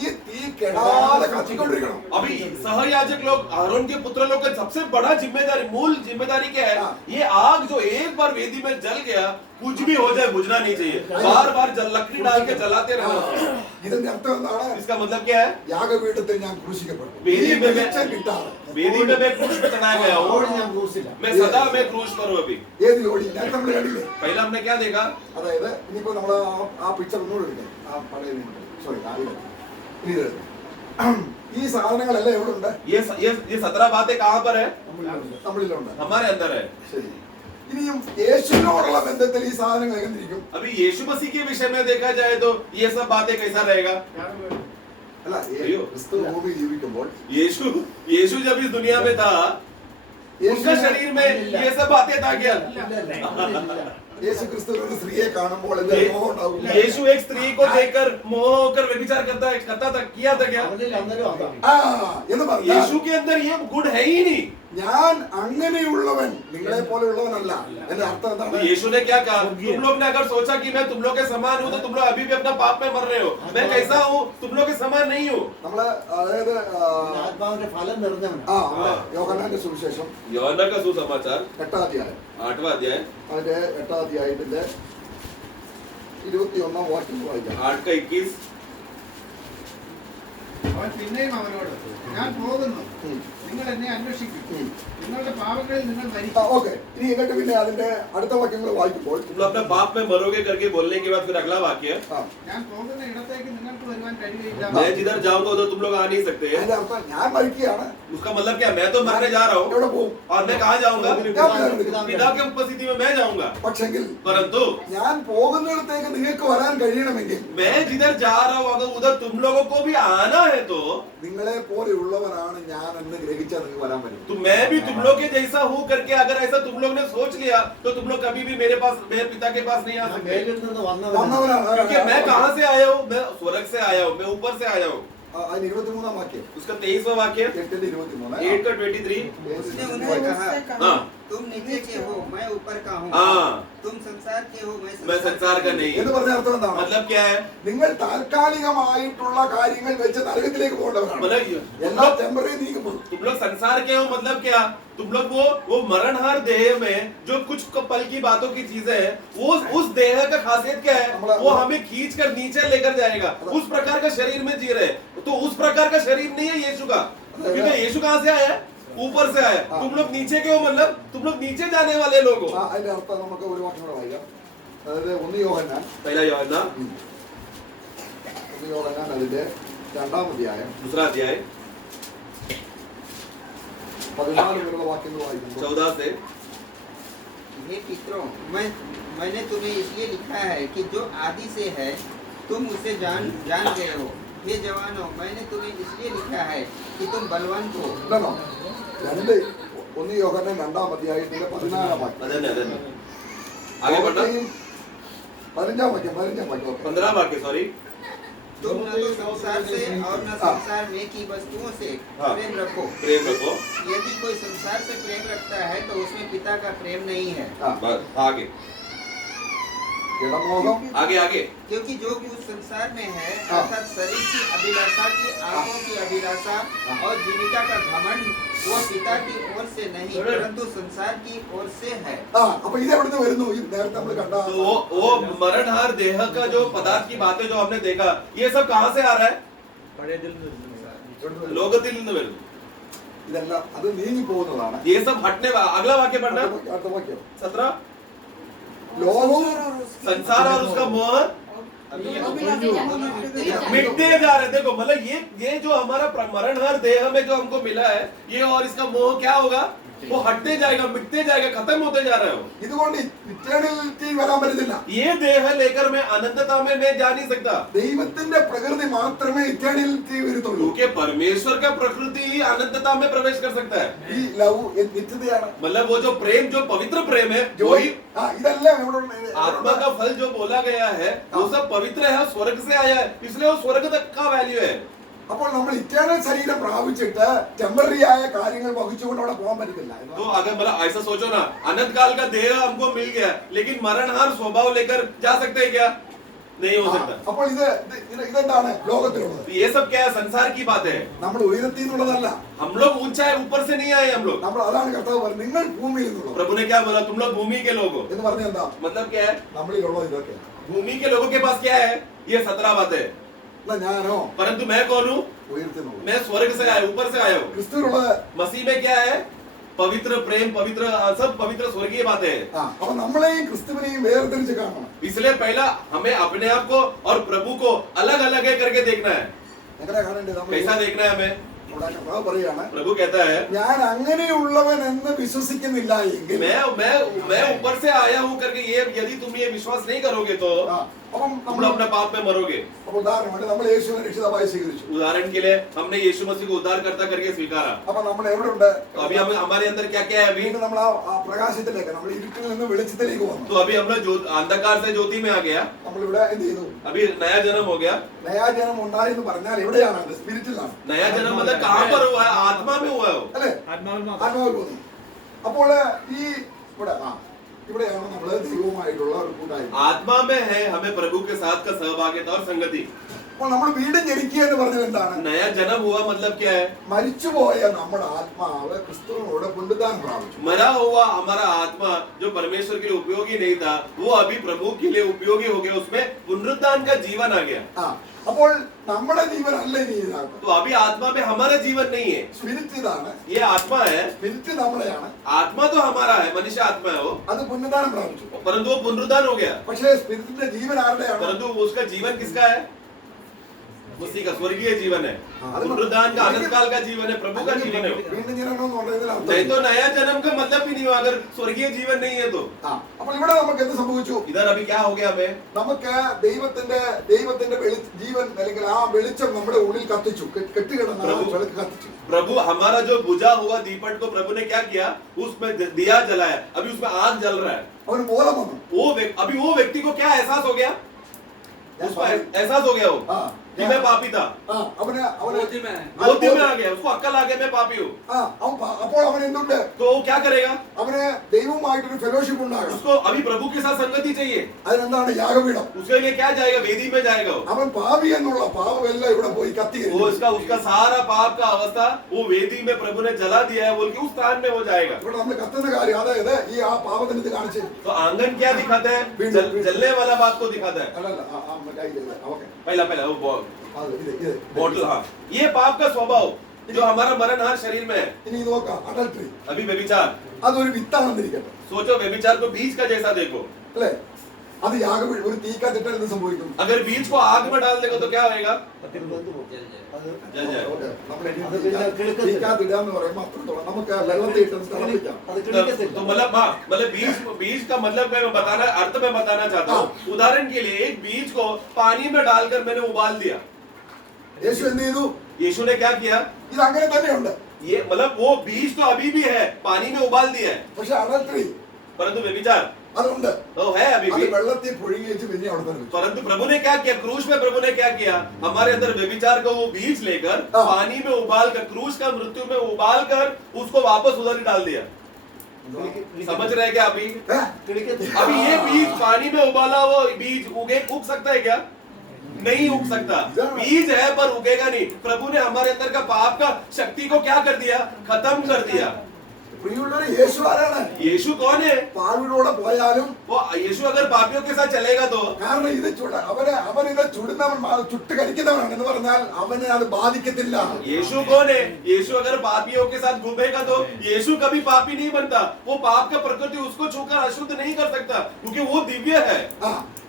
ഈ തീ കെടാതെ കത്തിക്കൊണ്ടിരിക്കണം. अभी सहयाजक लोग, अहरोन के पुत्र लोग का सबसे बड़ा जिम्मेदारी, मूल जिम्मेदारी क्या है? ये आग जो एक बार वेदी में जल गया, कुछ भी हो जाए बुझना नहीं चाहिए. बार बार लकड़ी डाल के जलाते रहना. ഇതിന്റെ അർത്ഥം എന്താണ്? इसका मतलब क्या है? യാഗപീഠത്തിൽ ഞാൻ ക്രൂശിക്കപ്പെട്ടു. वेदी में വെളിച്ചം കിട്ടാതെ वेदी में मैं क्रूस पे चढ़ाया गया हूँ. ഞാൻ ക്രൂസില്ല. मैं സദാ मैं क्रूस पर हूँ. अभी ഏത് ലോടി ഞാൻ നമ്മൾ കണ്ടില്ലേ? पहला हमने क्या देखा? അതായത് ഇനിയിപ്പോ നമ്മൾ ആ പിക്ചർ ഒന്നുകൂടെ എടുക്കാം. ആ പഴയ സോറി ഇത് ഈ സാധനങ്ങളെല്ലാം എവിടെ ഉണ്ട്? ये 17 बातें कहाँ पर है? നമ്മളിലുണ്ട്. हमारे अंदर है. ശരി. ഇനിയും യേശുവിനോടുള്ള ബന്ധത്തിൽ ഈ സാധനങ്ങൾ എങ്ങനെയിരിക്കും? अभी यीशु मसीह के विषय में देखा जाए तो ये सब बातें कैसा रहेगा? അല്ല ക്രിസ്തു ഭൂമിയിൽ ജീവിക്കുമ്പോൾ यीशु जब इस दुनिया में था, उसका शरीर में ये सब बातें था क्या? യേശു ക്രിസ്തു ഒരു സ്ത്രീയെ കാണുമ്പോൾ എന്ത് മോഹം ഉണ്ടാവും? यीशु एक स्त्री को देखकर मोह होकर व्यभिचार करता था किया था क्या? അവനിൽ അന്നേരം അതാണ്. ആ എന്ന് പറഞ്ഞാൽ यीशु के अंदर ये गुण है ही नहीं। ഞാൻ അങ്ങനെയുള്ളവൻ നിങ്ങളെ പോലെയുള്ളവനല്ല. എന്റെ അർത്ഥം तो എന്താണ്? यीशु ने क्या कहा? तुम लोग ने अगर सोचा कि मैं तुम लोग के समान हूँ तो तुम लोग अभी भी अपना पाप में मर रहे हो। मैं कैसा हूँ? तुम लोग के समान नहीं हूँ। നമ്മള് അതായത് ആത്മാവിന്റെ ഫലം നിറഞ്ഞവനാണ്. നമ്മള് യോഹന്നാന്റെ സുവിശേഷം യോഹന്നാൻ का सुसमाचार 8-ാം അധ്യായം 8वां अध्याय അതിന്റെ 8-ാം അധ്യായത്തിന്റെ 21-ാം വാക്യം വായിക്കാം. 8 का 21 അവൻ പിന്നെയും അവനോട് ഞാൻ പോകുന്നു, ഉം. നിങ്ങൾ എന്നെ അന്വേഷിക്കും, ഉം. നിങ്ങളുടെ പാപങ്ങളിൽ നിങ്ങൾ മരിക്കും. ഓക്കെ, ഇനി എന്നിട്ട് പിന്നെ അതിന്റെ അടുത്ത വാക്യങ്ങൾ വായിക്കുമ്പോൾ तुम लोग अपने पाप में मरोगे करके बोलने के बाद फिर अगला वाक्य ആ, ഞാൻ പോകുന്ന ഇടത്തേക്ക് നിങ്ങൾക്ക് വരുവാൻ കഴിയുകയില്ല. मैं जिधर जाऊंगा उधर तुम लोग आ नहीं सकते। അതിന്റെ അർത്ഥം ഞാൻ മരിക്കുകയാണ്, उसका मतलब क्या? मैं तो मरने जा रहा हूँ എവിടെ പോകും? और मैं कहाँ जाऊंगा? ഞാൻ पिता के उपस्थिति में मैं जाऊंगा। പക്ഷെങ്കിൽ परंतु ഞാൻ പോകുന്നിടത്തേക്ക് നിങ്ങൾക്ക് വരാൻ കഴിയണമെങ്കിൽ मैं जिधर जा रहा हूँ अगर उधर तुम लोगों को भी आना है तो നിങ്ങളെ പോലെയുള്ളവരാണ് ഞാൻ എന്ന് ഗ്രഹിച്ചാൽ നിങ്ങൾക്ക് വരാൻ പറ്റും. तो मैं भी तुम लोग के जैसा हूँ करके अगर ऐसा तुम लोग ने सोच लिया तो तुम लोग कभी भी मेरे पिता के पास नहीं आ ഞാൻ सकते। മേലിൽ നിന്ന് വന്നവനാണ്. വന്നവനാണ്. क्योंकि मैं कहाँ से आया हूँ? मैं स्वर्ग से आया हूँ, मैं ऊपर से आया हूँ। അതിന് 23-ാം വാക്യം उसका 23वां वाक्य 8-23 8 का 23 उसने उन्हें कहा, हाँ तुम नीचे के हो, मैं ऊपर का हूँ। हाँ तुम संसार के हो, मैं संसार का नहीं। എന്ന് പറഞ്ഞ अർത്ഥം എന്താണ്? मतलब क्या है? നിങ്ങൾ താൽക്കാലികമായിട്ടുള്ള കാര്യങ്ങൾ വെച്ച് നരകത്തിലേക്ക് പോകേണ്ടവരാണ്. मतलब എല്ലാം ടെമ്പററി നീക്കപ്പെടും. तुम लोग संसार के हो मतलब क्या? तुम लोग वो मरणहार देह में जो कुछ पल की बातों की चीजें हैं, वो उस देह का खासियत क्या है? वो हमें खींच कर नीचे लेकर जाएगा। उस प्रकार का शरीर में जी रहे, तो उस प्रकार का शरीर नहीं है यीशु का। क्योंकि यीशु कहाँ से आया? ऊपर से आया। तुम लोग नीचे के हो मतलब तुम लोग नीचे जाने वाले लोग हो। അതിന്റെ അർത്ഥം നമുക്ക് ഒരു വാക്യം കൂടെ വായിക്കാം. അതായത് 1 യോഹന്നാൻ पहला യോഹന്നാൻ 1 യോഹന്നാൻ അതിന്റെ 2-ാം അധ്യായം दूसरा अध्याय 14 മുതലുള്ള വാക്യങ്ങൾ വായിക്കുമ്പോൾ 14 से हे पितरों, मैंने तुम्हें इसलिए लिखा है कि जो आदि से है तुम उसे जान गए हो। हे जवानों, मैंने तुम्हें इसलिए लिखा है कि तुम बलवंत हो। ഇതാണോ? 1 യോഹന്നാൻ 2-ാം അധ്യായത്തിന്റെ 14-ാം വാക്യം. अदन अदन आगे बढ़ना 15-ാം വാക്യം 15 वाक्य सॉरी तुम न तो संसार से और न संसार में की वस्तुओं से हाँ। प्रेम रखो। प्रेम रखो। यदि कोई संसार से प्रेम रखता है तो उसमें पिता का प्रेम नहीं है। बस आगे ഇടമോഹം आगे आगे क्योंकि जो कुछ संसार में है हाँ। अर्थात शरीर की अभिलाषा की आंखों की अभिलाषा और जीविका का घमंड वो पिता की ओर से नहीं परंतु संसार की ओर से है। അപ്പൊ ഇത് എവിടുന്ന് വരുന്നു? ഈ നേരത്തെ നമ്മൾ കണ്ട तो वो मरणहार देह का जो पदार्थ की बातें जो हमने देखा ये सब कहाँ से आ रहा है? ലോകത്തിൽ നിന്ന് വരുന്നു. ഇതെല്ലാം അത് നീങ്ങി പോകുന്നതാണ്. ये सब हटने अगला वाक्य पढ़ना അടുത്ത വാക്യം 17 ലോകവും संसार और उसका मोह मिटते जा रहे। देखो मतलब ये जो हमारा मरणहार देह में जो हमको मिला है ये और इसका मोह क्या होगा? वो हटते जाएगा, मिटते जाएगा, खत्म होते जा रहे हो। ഇതുകൊണ്ട് ഇറ്റേണിറ്റി വരാൻ പറ്റുന്നില്ല. ये देह लेकर मैं अनंतता में मैं जा नहीं सकता ദൈവത്തിന്റെ പ്രകൃതി മാത്രമേ ഇറ്റേണിറ്റി വരുത്തുള്ളൂ. क्योंकि परमेश्वर का प्रकृति ही अनंतता में प्रवेश कर सकता है। ഈ ലവ് നിത്യതയാണ്. मतलब वो जो प्रेम जो पवित्र प्रेम है वही ഇതെല്ലാം ഇവിടെ आत्मा का फल जो बोला गया है वो सब पवित्र है, स्वर्ग से आया है, इसलिए वो स्वर्ग तक का वैल्यू है। അപ്പോൾ നമ്മൾ ഇറ്റേണൽ ശരീരം പ്രാപിച്ചിട്ട് ടെമ്പററി ആയ കാര്യങ്ങൾ വഹിച്ചുകൊണ്ട് അവിടെ പോകാൻ പറ്റത്തില്ല. तो अगर मतलब ऐसा सोचो ना, अनंत काल का देह हमको मिल गया लेकिन मरणहार स्वभाव लेकर जा सकते हैं क्या? नहीं हो सकता। അപ്പോൾ ഇതെന്താണ് ലോകത്തിലുള്ളത്? तो ये सब क्या है? संसार की बात है। നമ്മൾ ഉയരത്തിൽ നിന്നുള്ളതല്ല. हम लोग ऊंचाई ऊपर से नहीं आए हम लोग। നമ്മൾ അതാണ് കർത്താവ് പറഞ്ഞത്, നിങ്ങൾ ഭൂമിയിൽ നിന്നുള്ളത് प्रभु ने क्या बोला? तुम लोग भूमि के लोग हो। എന്ന് പറഞ്ഞ എന്താ? मतलब क्या है? നമ്മളിലുള്ള ഇതൊക്കെ भूमि के लोगों के पास क्या है? ये 17 बात है। എന്നാ ഞാനോ परंतु मैं कौन हूँ? ഉയരത്തിൽ നിന്നുള്ളത്. मैं स्वर्ग से आया, ऊपर से आया हूँ। ക്രിസ്തുവിലുള്ളത് मसीह में क्या है? पवित्र प्रेम, पवित्र सब पवित्र स्वर्गीय बातें हैं। അപ്പൊ നമ്മളെയും ക്രിസ്തുവിനെയും വേർതിരിച്ച് കാണണം. इसलिए पहला हमें अपने आप को और प्रभु को अलग अलग करके देखना है। എങ്ങനെ കാണണ്ടേ? നമ്മൾ कैसा देखना है हमें? അവിടെ കർത്താവ് പറയാണ്, प्रभु कहता है ഞാൻ അങ്ങനെയുള്ളവൻ എന്ന് വിശ്വസിക്കുന്നില്ല എങ്കിൽ मैं ऊपर से आया हूँ करके ये यदि तुम ये विश्वास नहीं करोगे तो അപ്പം तुम നമ്മൾ अपने पाप में मरोगे। അപ്പൊ ഉദാഹരണമായിട്ട് നമ്മൾ യേശുവിനെ രക്ഷിതാവായി സ്വീകരിച്ചു. उदाहरण के लिए हमने यीशु मसीह को उद्धारकर्ता करके स्वीकारा। അപ്പൊ നമ്മൾ എവിടെ ഉണ്ട്? तो अभी हम हमारे अंदर क्या क्या है? अभी വീണ്ടും നമ്മൾ ആ പ്രകാശത്തിലേക്ക്, നമ്മൾ ഇരുട്ടിൽ നിന്ന് വെളിച്ചത്തിലേക്ക് വന്നു. तो अभी हम लोग अंधकार से ज्योति में आ गया। നമ്മളിവിടെ എന്ത് ചെയ്തു? अभी नया जन्म हो गया। നയാജനം ഉണ്ടായി എന്ന് പറഞ്ഞാൽ എവിടെയാണ്? സ്പിരിറ്റിലാണ്. नया जन्म मतलब कहाँ पर हुआ है? आत्मा में हुआ है वो। അല്ലേ? ആത്മാവിൽ വന്നു. അപ്പോൾ ഈ ഇവിടെയാണ് നമ്മൾ ദൈവവുമായിട്ടുള്ള ഒരു കൂട്ടായ്മ. आत्मा में है हमें प्रभु के साथ का सहभागिता और संगति। അപ്പോൾ നമ്മൾ വീണ്ടും ജനിക്കുക എന്ന് പറഞ്ഞാൽ എന്താണ്? नया जन्म हुआ मतलब क्या है? മരിച്ചുപോയ നമ്മുടെ ആത്മാവ് ക്രിസ്തുവിനോട് പുനരുദ്ധാനം പ്രാപിച്ചു. मरा हुआ हमारा आत्मा जो परमेश्वर के लिए उपयोगी नहीं था, वो अभी प्रभु के लिए उपयोगी हो गया। उसमें पुनरुत्थान का जीवन आ गया। അപ്പോൾ നമ്മുടെ ജീവൻ അല്ല ഇനി ഇതിനകത്ത്. तो अभी आत्मा में हमारा जीवन नहीं है, സ്പിരിറ്റ് ഇതാണ്. ये आत्मा है। സ്പിരിറ്റ് നമ്മുടെയാണ്. आत्मा तो हमारा है, मनुष्य आत्मा है वो, അത് പുനരുദ്ധാനം പ്രാപിച്ചു. परंतु वो पुनरुत्थान हो गया। പക്ഷേ സ്പിരിറ്റിന്റെ ജീവൻ ആരുടെയാണ്? परंतु उसका जीवन किसका है? उसी का स्वर्गीय जीवन है। पुनरुत्थान का अनंत काल का जीवन है, प्रभु का जीवन है वो। വീണ്ടും ജനനം എന്ന് പറയുന്നതിൽ नहीं അർത്ഥം तो नया जन्म का मतलब ही नहीं हो अगर स्वर्गीय जीवन नहीं है तो। അപ്പോൾ ഇവിടെ നമുക്ക് എന്ത് സംഭവിച്ചു? इधर अभी क्या हो गया हमें? നമുക്ക് ദൈവത്തിന്റെ ജീവൻ അല്ലെങ്കിൽ ആ വെളിച്ചം നമ്മുടെ ഉള്ളിൽ കത്തിച്ചു. കെട്ടുകിടന്ന ആ വിളക്ക് കത്തിച്ചു. प्रभु हमारा जो बुझा हुआ दीपक को प्रभु ने क्या किया? उसमें दिया जलाया। अभी उसमें आग जल रहा है। അവന് ബോധം വന്നു. अभी वो व्यक्ति को क्या एहसास हो गया? उसको एहसास हो गया वो कि मैं पापी था। അവന് बोधि में आ गया, उसको अक्ल आ गया मैं पापी हूँ। അപ്പോൾ അവൻ എന്തുണ്ട്? तो वो क्या करेगा? അവന് ദൈവവുമായിട്ടൊരു ഫെലോഷിപ്പ് ഉണ്ടാകണം. उसको अभी प्रभु के साथ संगति चाहिए। അതിനെന്താണ്? യാഗപീഠം. उसके लिए क्या जाएगा? वेदी में जाएगा वो। അവൻ പാപി എന്നുള്ള പാപമെല്ലാം ഇവിടെ പോയി കത്തി. वो उसका सारा पाप का अवस्था वो वेदी में प्रभु ने जला दिया है बोल के उस स्थान में वो जाएगा। ഇവിടെ നമ്മൾ കത്തുന്ന കാര്യം അതായത് ഈ ആ പാപത്തിന് ഇത് കാണിച്ചു. तो आंगन क्या दिखाता है? जलने वाला बात को दिखाता है। അല്ലല്ല पहला वो बोतल। हाँ, ये पाप का स्वभाव जो हमारा मरणहार शरीर में है। ഇനി ഇത് നോക്കാം. അഡൽട്ടറി अभी व्यभिचार, അതൊരു വിത്താണെന്നിരിക്കട്ടെ. सोचो व्यभिचार को बीज का जैसा देखो। അല്ലേ? അത് യാഗപീഠം ഒരു തീക്കത്തിട്ടാൽ എന്ത് സംഭവിക്കും? अगर बीज को आग में डाल देगा तो क्या होएगा? जल जाएगा। തീക്കത്തിടാന്ന് പറയുമ്പോൾ അത്രത്തോളം നമുക്ക് വെള്ളത്തിൽ ഇട്ട് തിളപ്പിക്കാം. तो मतलब बीज का मतलब मैं बताना अर्थ में बताना चाहता हूँ। उदाहरण के लिए एक बीज को पानी में डालकर मैंने उबाल दिया। യേശു എന്ത് ചെയ്തു? यीशु ने क्या किया? ഇത് അങ്ങനെ തന്നെയുണ്ട്. ये मतलब वो बीज तो अभी भी है, पानी में उबाल दिया है, പക്ഷെ അഡൽട്ടറി परंतु व्यभिचार അതുണ്ട്. तो है अभी അത് भी। വെള്ളത്തിൽ പുഴുങ്ങി വെച്ച് പിന്നെ അവിടെ തന്നെ വെച്ചു. परंतु प्रभु ने क्या किया? क्रूस में प्रभु ने क्या किया? हमारे अंदर व्यभिचार को वो बीज लेकर पानी में उबाल कर, क्रूस का मृत्यु में उबाल कर उसको वापस उधर ही डाल दिया। समझ रहे क्या? अभी ये बीज पानी में उबाला वो बीज उग सकता है क्या? नहीं उग सकता। बीज है पर उगेगा नहीं। प्रभु ने हमारे अंदर का पाप का शक्ति को क्या कर दिया? खत्म कर दिया। പ്രിയമുള്ളവരെ, യേശു ആരാണ്? यीशु कौन है? പാവിലൂടെ പോയാലും वो यीशु अगर पापियों के साथ चलेगा तो കാരണം ഇത് അവൻ ഇത് ചുട്ട് കരിക്കുന്നവനാണ് എന്ന് പറഞ്ഞാൽ അവനെ അത് ബാധിക്കത്തില്ല. यीशु कौन है? यीशु अगर पापियों के साथ घूमेगा तो यीशु कभी पापी नहीं बनता। वो पाप का प्रकृति उसको छूकर अशुद्ध नहीं कर सकता क्योंकि वो दिव्य है।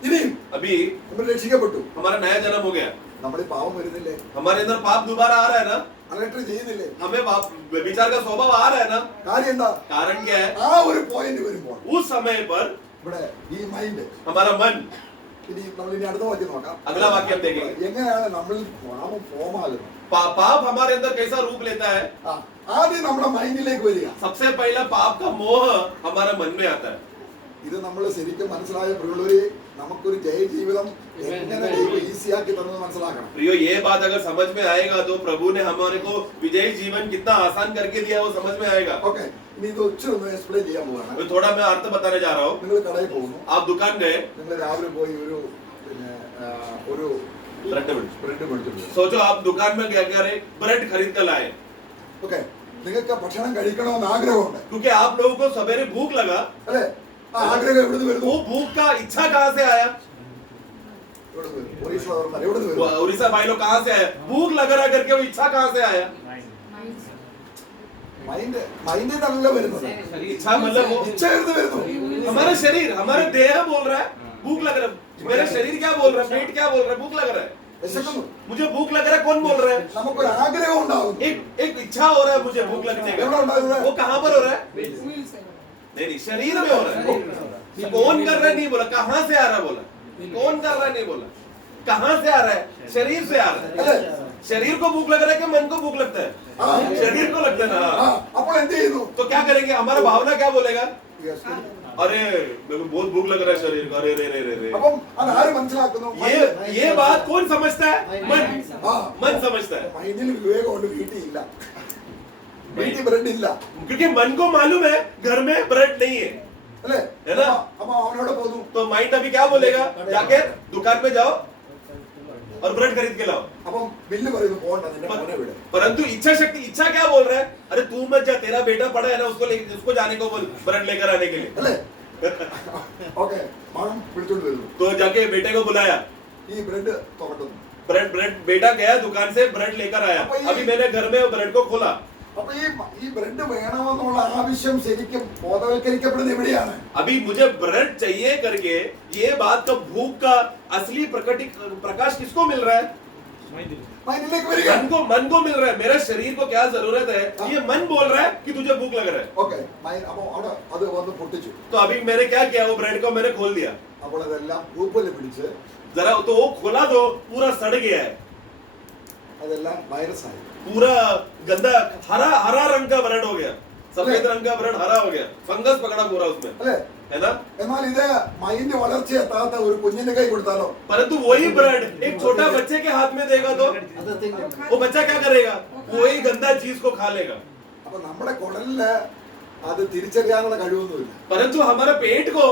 ഇനിയും अभी നമ്മൾ രക്ഷിക്കപ്പെട്ടു. हमारा नया जन्म हो गया, നമ്മൾ പാവം വരുന്നില്ലേ? हमारे अंदर पाप दोबारा आ रहा है ना, അഡൽട്ടറി ചെയ്യുന്നില്ലേ? हमें विचार का स्वभाव आ रहा है ना। കാര്യം എന്താ? कारण क्या है? ആ ഒരു പോയിന്റ് വരുമ്പോൾ उस समय पर ഇവിടെ ഈ മൈൻഡ് हमारा मन, ഇനി നമ്മൾ ഇനി അടുത്ത വാക്യം നോക്കാം. अगला वाक्य हम देखेंगे। എങ്ങനെയാണ് നമ്മൾ പാപം ഫോമാകുന്നത്? पाप हमारे अंदर कैसा रूप लेता है? ആദ്യം നമ്മുടെ മൈൻഡിലേക്ക് വരിക. सबसे पहला पाप का मोह हमारा मन में आता है। ഇത് നമ്മൾ ശരിക്കും മനസ്സിലായ പ്രിയമുള്ളവരെ, നമുക്കൊരു ജയ ജീവിതം എങ്ങനെ ദൈവം ഈസിയാക്കി തന്നത് മനസ്സിലാക്കണം. प्रियो, ये बात अगर समझ में आएगा तो प्रभु ने हमारे को विजयी जीवन कितना आसान करके दिया वो समझ में आएगा। ഓക്കെ, ഇനി ഇത് ഒത്തിരി ഒന്ന് എക്സ്പ്ലെയിൻ ചെയ്യാൻ പോവാണ്. तो थोड़ा मैं अर्थ बताने जा रहा हूँ। നിങ്ങൾ കടയിൽ പോകുന്നു, आप दुकान गए, നിങ്ങൾ രാവിലെ പോയി ഒരു ब्रेड ബ്രെഡ് മേടിച്ചിട്ട്. सोचो आप दुकान में क्या करे? ब्रेड खरीद कर लाए ഓക്കെ, നിങ്ങൾക്ക് ഭക്ഷണം കഴിക്കണമെന്ന് ആഗ്രഹമുണ്ട് क्योंकि आप लोगों को सवेरे भूख लगा। അല്ലെ? ആ ആഗ്രഹം എവിടെ നിന്ന് വരുന്നു? वो भूख का इच्छा कहाँ से आया? എവിടെ നിന്ന് വരുന്നു? ഒറീസ എവിടെ നിന്ന് वो വരുന്നു? उड़ीसा भाई लोग कहाँ से आया? भूख लग रहा करके वो इच्छा कहाँ से आया? മൈൻഡ് നല്ല വരുന്നത്. इच्छा मतलब वो ഇച്ഛ എവിടെ വരുന്നു? हमारा शरीर, हमारा देह बोल रहा है भूख लग रहा है। मेरा शरीर क्या बोल रहा है? पेट क्या बोल रहा है? भूख लग रहा है। വിശക്കുന്നു. मुझे भूख लग रहा है, कौन बोल रहा है? നമുക്കൊരു ആഗ്രഹം ഉണ്ടാകുന്നു. एक इच्छा हो रहा है मुझे भूख लगने എവിടെ का, ഉണ്ടാകുന്നത്? वो कहाँ पर हो रहा है? नहीं नहीं, शरीर में हो रहा है। कौन कर रहा है नहीं बोला, कहाँ से आ रहा है बोला, कौन कर रहा है नहीं बोला, कहाँ से आ रहा है? शरीर से आ रहा है। അല്ലേ? शरीर को भूख लग रहा है कि मन को भूख लगता है? हाँ। शरीर को लगता है ആ, ना। അപ്പോൾ എന്ത് ചെയ്യുന്നു? तो क्या करेंगे, हमारा भावना क्या बोलेगा? Yes. अरे मेरे को बहुत भूख लग रहा है शरीर को, अरे रे रे रे रे। അപ്പം അത് ആര് മനസ്സിലാക്കുന്നു? ये बात कौन समझता है? मन, ആ, मन समझता है। മൈൻഡിൽ വിവേകമുണ്ട്, വീട്ടിൽ ഇല്ല, വീട്ടിൽ ബ്രെഡ് ഇല്ല, क्योंकि मन को मालूम है घर में ब्रेड नहीं है, അല്ലേ? है ना? അപ്പൊ അവനോട് പോന്നു. तो माइंड अभी क्या बोलेगा, जाके दुकान में जाओ और ब्रेड खरीद के लाओ। അപ്പം ബില്ല് പറയുന്നു പോണ്ട, നിന്റെ മോനെ വിട്. परंतु इच्छा शक्ति, इच्छा क्या बोल रहा है, अरे तू मत जा, तेरा बेटा पड़ा है ना, उसको जाने को बोल ब्रेड लेकर आने के लिए। അല്ലേ? ഓക്കെ, മകൻ വിളിച്ചോണ്ട് വരുന്നു. तो जाके बेटे को बुलाया, ഈ ബ്രെഡ് തുറക്കുന്നു. ब्रेड बेटा गया दुकान से ब्रेड लेकर आया, अभी मैंने घर में ब्रेड को खोला। അപ്പൊ ഈ ബ്രെഡ് വേണമെന്നുള്ള ആവശ്യം ശരിക്കും ബോധവൽക്കരിക്കപ്പെടുന്നത് എവിടെയാണ്? अभी मुझे ब्रेड चाहिए करके ये बात का भूख का असली प्रकाश किसको मिल रहा है? മൈൻഡിലേക്ക് വരിക. मन को मिल रहा है। मेरा शरीर को क्या जरूरत है, ये मन बोल रहा है कि तुझे भूख लग रहा है। ഓക്കെ, അപ്പൊ അവിടെ അത് വന്ന് പൊട്ടിച്ചു. तो अभी मैंने क्या किया, वो ब्रेड को मैंने खोल दिया അപ്പോൾ അതെല്ലാം പൂപ്പല് പിടിച്ച് जरा, तो वो खोला तो पूरा सड़ गया है, അതെല്ലാം വൈറസായി. पूरा गंदा हरा रंग का ब्रेड हो गया, सफेद रंग का ब्रेड हरा हो गया, फंगस पकड़ा पूरा उसमें, അല്ലേ? है ना? എന്നാൽ ഇത് മൈൻഡ് വളർച്ചയെത്താത്ത ഒരു കുഞ്ഞിന്റെ കൈ കൊടുത്താലോ? परंतु वही ब्रेड एक छोटा बच्चे के हाथ में देगा तो അത് തിന്നും. वो बच्चा क्या करेगा, वही गंदा चीज को खा लेगा। അപ്പൊ നമ്മുടെ കുടലില് അത് തിരിച്ചറിയാനുള്ള കഴിവൊന്നുമില്ല. परंतु हमारे पेट को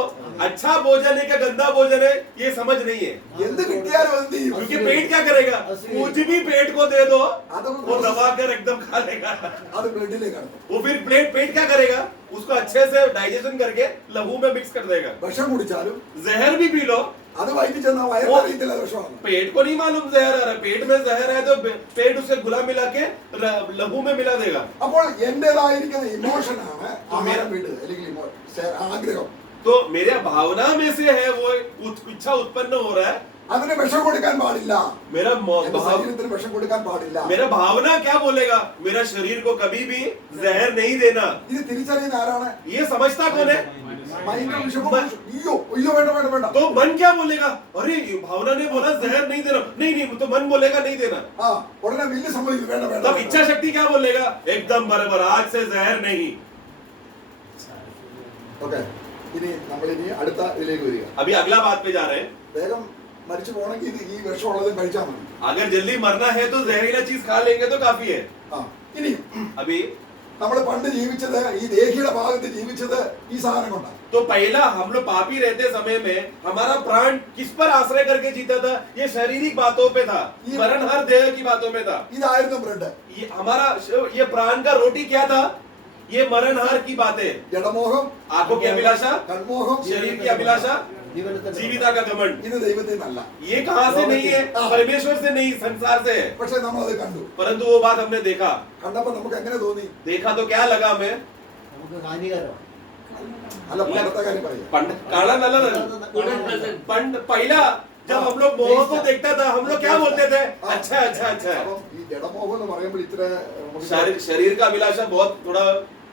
अच्छा भोजन है क्या गंदा भोजन है ये समझ नहीं है, എന്ത് കിട്ടിയാലും എന്ത് ചെയ്യും? क्योंकि पेट क्या करेगा, कुछ भी पेट को दे दो അത് वो दबा कर एकदम खा लेगा। അത് ബ്ലഡിലേക്കാണ്. वो फिर पेट क्या करेगा, उसको अच्छे से डाइजेशन करके लहू में मिक्स कर देगा। വിഷം കുടിച്ചാലും जहर भी पी लो, അത് വയറ്റിൽ ചെന്ന വയറിയത്തില്ല വിഷമാണ്. पेट को नहीं मालूम जहर आ रहा है, पेट में जहर है तो पेट उसे घुला मिला के लहू में मिला देगा। അപ്പോൾ എന്റേതായിരിക്കുന്ന ഇമോഷനാണ് ആഹാരം വീട് അല്ലെങ്കിൽ ആഗ്രഹം. तो मेरे भावना में से है वो इच्छा उत्पन्न हो रहा है, അതിന് വിഷം കൊടുക്കാൻ പാടില്ല. मेरा എന്റെ ശരീരത്തിന് വിഷം കൊടുക്കാൻ പാടില്ല. मेरा भावना क्या बोलेगा, मेरा शरीर को कभी भी जहर नहीं देना। ഇത് തിരിച്ചറിയുന്ന ആരാണ്? ये समझता कौन है? മൈൻഡ് വിഷമം. അയ്യോ അയ്യോ വേണ്ട വേണ്ട വേണ്ട. तो मन क्या बोलेगा, अरे भावना ने बोला जहर नहीं देना, नहीं नहीं, तो मन बोलेगा नहीं देना। ആ ഉടനെ വില്ല് സമ്മതിക്കും വേണ്ട വേണ്ട. तब इच्छा शक्ति क्या बोलेगा, एकदम बराबर, आज से जहर नहीं। ഓക്കെ, ഇനി നമ്മൾ ഇനി അടുത്ത ഇതിലേക്ക് വരിക. अभी अगला बात पे जा रहे हैं। വേഗം മരിച്ചു പോകണമെങ്കിൽ ഇത് ഈ വിഷമുള്ളതും കഴിച്ചാൽ മതി. अगर जल्दी मरना है तो जहरीला चीज खा लेंगे तो काफी है। ആ ഇനി अभी നമ്മൾ പണ്ട് ജീവിച്ചത് ഈ ദേഹിയുടെ ഭാഗത്ത് ജീവിച്ചത് ഈ സാധനം കൊണ്ടാണ്. तो पहला हम लोग पापी रहते समय में हमारा प्राण किस पर आश्रय करके जीता था, ये शारीरिक बातों पे था, मरणहार देह की बातों में था। ഇതായിരുന്നു ബ്രെഡ്. ये हमारा ये प्राण का रोटी क्या था, ये मरणहार की बातें, ജഡമോഹം, आंखों की अभिलाषा, കൺമോഹം, शरीर की अभिलाषा, जीविता का घमंड। ഇത് ദൈവത്തിൽ നിന്നല്ല. ये कहाँ से नहीं है, परमेश्वर से नहीं, संसार से है। പക്ഷെ നമ്മൾ അത് കണ്ടു. परंतु वो बात हमने देखा, കണ്ടപ്പോ നമുക്ക് എങ്ങനെ തോന്നി? देखा तो क्या लगा हमें, നമുക്ക് ഹാനികരമാണ്. അല്ല പണ്ടത്തെ കാര്യം പറയാം. काला नला पहला जब हम लोग मोह को देखता था हम लोग क्या बोलते थे, अच्छा अच्छा अच्छा। അപ്പം ഈ ജഡമോഹം എന്ന് പറയുമ്പോൾ ഇത്ര നമുക്ക് शरीर का अभिलाषा बहुत थोड़ा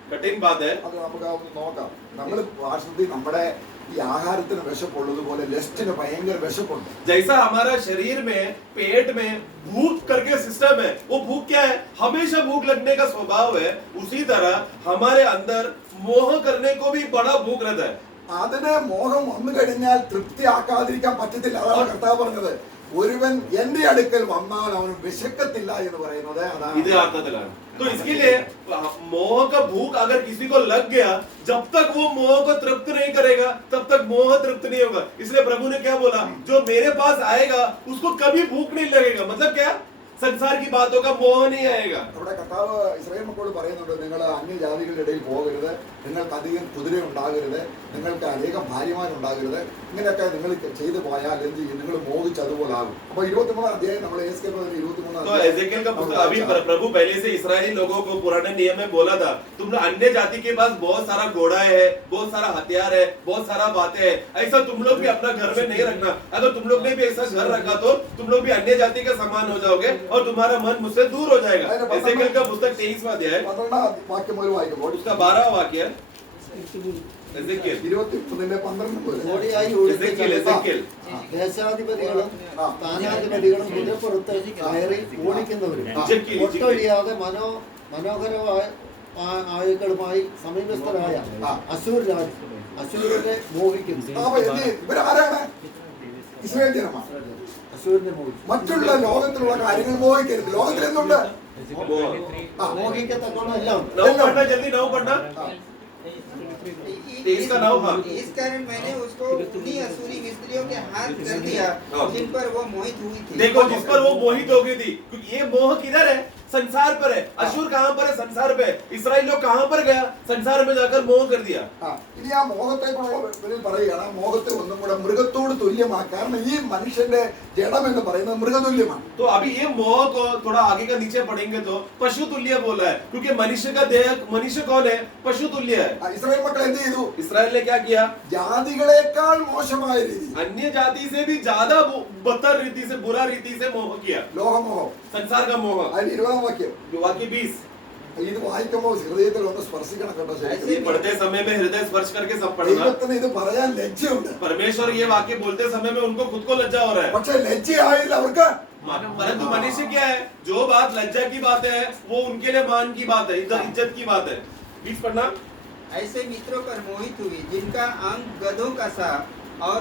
कठिन बात है। അത് നമുക്ക് ഒന്ന് നോക്കാം. നമ്മൾ വാസ്തവത്തിൽ നമ്മുടെ ഈ ആഹാരത്തിന് വിശപ്പുള്ളതുപോലെ ലെസ്റ്റിന് ഭയങ്കര വിശപ്പുണ്ട്. जैसा हमारा शरीर में पेट में भूख करके सिस्टम है, वो भूख क्या है, हमेशा भूख लगने का स्वभाव है, उसी तरह हमारे अंदर मोह करने को भी बड़ा भूख रहता है। അതിന് മോഹം വന്നു കഴിഞ്ഞാൽ തൃപ്തിയാക്കാതിരിക്കാൻ പറ്റത്തില്ല. അതാണ് കർത്താവ് പറഞ്ഞത്, ഒരുവൻ എന്റെ അടുക്കൽ വന്നാൽ അവന് വിശക്കത്തില്ല എന്ന് പറയുന്നത് അതാണ്. इधे अर्थത്തിലാണ്। तो इसके लिए मोह का भूख अगर किसी को लग गया, जब तक वो मोह को तृप्त नहीं करेगा तब तक मोह तृप्त नहीं होगा। इसलिए प्रभु ने क्या बोला, जो मेरे पास आएगा उसको कभी भूख नहीं लगेगा। मतलब क्या, संसार की बातों का मोह नहीं आएगा। അവിടെ കർത്താവ് ഇസ്രായേൽ മക്കളോട് പറയുന്നുണ്ട്, നിങ്ങൾ അന്യജാതികളുടെ ഇടയിൽ പോകരുത്, നിങ്ങൾക്ക് അധികം കുതിര ഉണ്ടാകരുത്, നിങ്ങൾക്ക് അനേകം ഭാര്യമാരുണ്ടാകരുത്. ഇങ്ങനെയൊക്കെ നിങ്ങൾ ചെയ്തു പോയാൽ എന്ത് ചെയ്യും? നിങ്ങൾ മോഹിച്ച് അതുപോലാകും. അപ്പൊ 23 അധ്യായം നമ്മൾ എസ്കേൽ 23 तो एजेकियल का पुस्तक अभी प्रभु पहले से इस्राएली लोगों को पुराने नियम में बोला था, तुम लोग अन्य जाति के पास बहुत सारा घोड़ा है, बहुत सारा हथियार है, बहुत सारा बातें है, ऐसा तुम लोग भी अपना घर में नहीं रखना। अगर तुम लोग ने भी ऐसा घर रखा तो तुम लोग भी अन्य जाति के समान हो जाओगे और तुम्हारा मन मुझसे दूर हो जाएगा। एजेकियल का पुस्तक 23वां अध्याय 12 വാക്യം മുതൽ വായിക്കുമ്പോൾ उसका 12वां वाक्य एजेकियल 23:12 മുതൽ ഓടിയായി एजेकियल एजेकियल ദേശാധിപതികളും സ്ഥാനാധിപതികളും കുതിരപ്പുറത്ത് കയറി ഓടിക്കുന്നവരും ഒട്ടൊഴിയാതെ മനോഹരമായ ആയുക്കളുമായി സമീപസ്ഥരായ അശൂർ രാജ്യം അശൂരിനെ മോഹിക്കുന്നു. അപ്പൊ ഇവരാരാണ്? ഇസ്രായേൽ ജനമാണ്. അശൂരിനെ മോഹിച്ചു. മറ്റുള്ള ലോകത്തിലുള്ള കാര്യങ്ങൾ മോഹിക്കരുത്. ലോകത്തിൽ എന്തുണ്ട്? മോഹിക്കത്തക്കോണം എല്ലാം ഉണ്ട്. नौ पढ़ना जल्दी, नौ पढ़ना। इसका नाम हाँ। इस कारण मैंने उसको उन्हीं असूरी मिस्त्रियों के हाथ कर दिया जिन पर वो मोहित हुई थी। देखो जिस पर वो मोहित हो गई थी, क्योंकि ये मोह किधर है? संसार पर है। अशूर कहां पर है? संसार पे। इस्राएल लोग कहां पर गया? संसार में जाकर मोह कर दिया। ഇനി ആ മോഹത്തെ പറയുകയാണ്. ആ മോഹത്തെ ഒന്നും കൂടെ മൃഗത്തോട് തുല്യമാണ്. കാരണം ഈ മനുഷ്യന്റെ ജഡം എന്ന് പറയുന്നത് മൃഗതുല്യമാണ്. तो अभी ये मोह को थोड़ा आगे का नीचे पढ़ेंगे तो पशु तुल्य बोला है, क्योंकि मनुष्य का देह, मनुष्य कौन है? पशु तुल्य है। ഇസ്രായേൽ മക്കൾ എന്ത് ചെയ്തു? इस्राएल ने क्या किया? ജാതികളെക്കാൾ മോശമായ രീതി, अन्य जाति से भी ज्यादा बदतर रीति से, बुरा रीति से मोह किया। ലോകമോഹം. संसार का मोह। അതിന് 20 വാക്യം. वाक्य 20 ഇത് വായിക്കുമ്പോൾ ഹൃദയത്തിൽ ഒന്ന് സ്പർശിക്കണം കേട്ടോ. ये पढ़ते समय में हृदय स्पर्श करके सब पढ़ना। ദൈവത്തിന് ഇത് പറയാൻ ലജ്ജയുണ്ട്. परमेश्वर ये वाक्य बोलते समय में उनको खुद को लज्जा हो रहा है, പക്ഷെ ലജ്ജയായില്ല അവർക്ക്. परंतु मनुष्य क्या है? जो बात लज्जा की बात है वो उनके लिए मान की बात है, इज्जत की बात है। 20 पढ़ना। ऐसे मित्रों पर मोहित हुई जिनका अंग गधों का सा और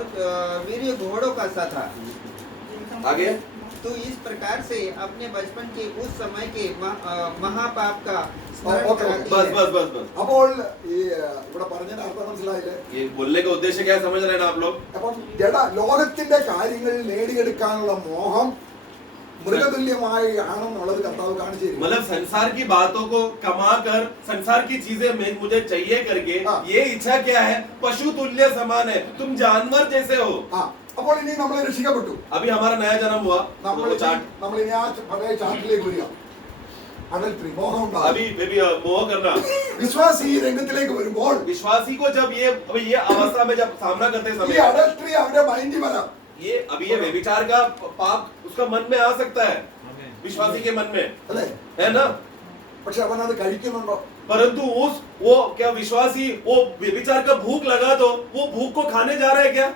वीर्य घोड़ों का सा था। आगे तो इस प्रकार से अपने बचपन के उस समय के महापाप का स्मरण कराती बस है। बस बस बस അപ്പോൾ ഈ ഇവിടെ പറഞ്ഞതിന്റെ അർത്ഥം മനസ്സിലായില്ലേ? ये बोलने का उद्देश्य क्या समझ रहे हैं ना आप लोग? അപ്പം ലോകത്തിന്റെ കാര്യങ്ങൾ നേടിയെടുക്കാനുള്ള മോഹം മൃഗതുല്യമായി ആണെന്നുള്ളത് കർത്താവ് കാണിച്ചു തരും. मतलब संसार की बातों को कमा कर संसार की चीजें मुझे चाहिए करके ये इच्छा क्या है? पशु तुल्य समान है, तुम जानवर जैसे हो। അപ്പോൾ ഇനി നമ്മൾ രക്ഷിക്കപ്പെട്ടു. अभी हमारा नया जन्म हुआ, നമ്മൾ ഇനി ആ പഴയ ചാട്ടിലേക്ക് വരിക. അഡൽട്ടറി, മോഹം ഉണ്ടാകും. अभी मोह करना। വിശ്വാസി ഈ രംഗത്തിലേക്ക് വരുമ്പോൾ विश्वासी को जब ये अवस्था में जब सामना करते ഈ समय അഡൽട്ടറി അവരുടെ മൈൻഡിൽ വരാം. ये व्यभिचार का पाप उसका मन में आ सकता है, विश्वासी के मन में, അല്ലേ? है ना? പക്ഷെ അവൻ അത് കഴിക്കുന്നുണ്ടോ? परंतु वो क्या विश्वासी वो व्यभिचार का भूख लगा तो वो भूख को खाने जा रहा है क्या?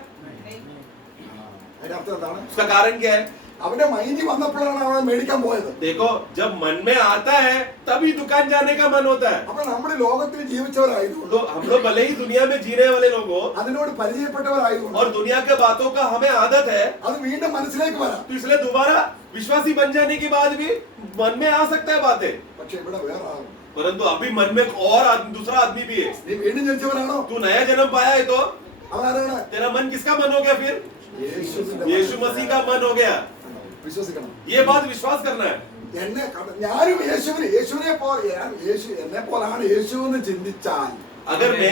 അതിന്റെ അർത്ഥം എന്താണ്? उसका कारण क्या है? അവന്റെ മൈൻഡിൽ വന്നപ്പോഴാണ് അവൻ മേടിക്കാൻ പോയത്. देखो जब मन में आता है तभी दुकान जाने का मन होता है। അപ്പൊ നമ്മൾ ലോകത്തിൽ ജീവിച്ചവരായതുകൊണ്ട്, तो हम लोग भले ही दुनिया में जीने वाले लोग हो അതിനോട് പരിചയപ്പെട്ടവരായതുകൊണ്ട് और दुनिया के बातों का हमें आदत है, അത് വീണ്ടും മനസ്സിലേക്ക് വരാം. तो इसलिए दोबारा विश्वासी बन जाने के बाद भी मन में आ सकता है बातें। പക്ഷെ ഇവിടെ വേറെ ആകും. परंतु अभी मन में और दूसरा आदमी भी है। നീ വീണ്ടും ജനിച്ചവരാണോ? तू नया जन्म पाया है तो അവനാരാണ്? तेरा मन किसका मन हो गया? फिर യേശുവിന്റെ यीशु मसीह का मन हो गया। വിശ്വസിക്കണം. ये बात विश्वास करना है। ഞാനും യേശുവിനെ പോലെ എന്നെ പോലാണ് യേശു എന്ന് ചിന്തിച്ചാൽ, अगर मैं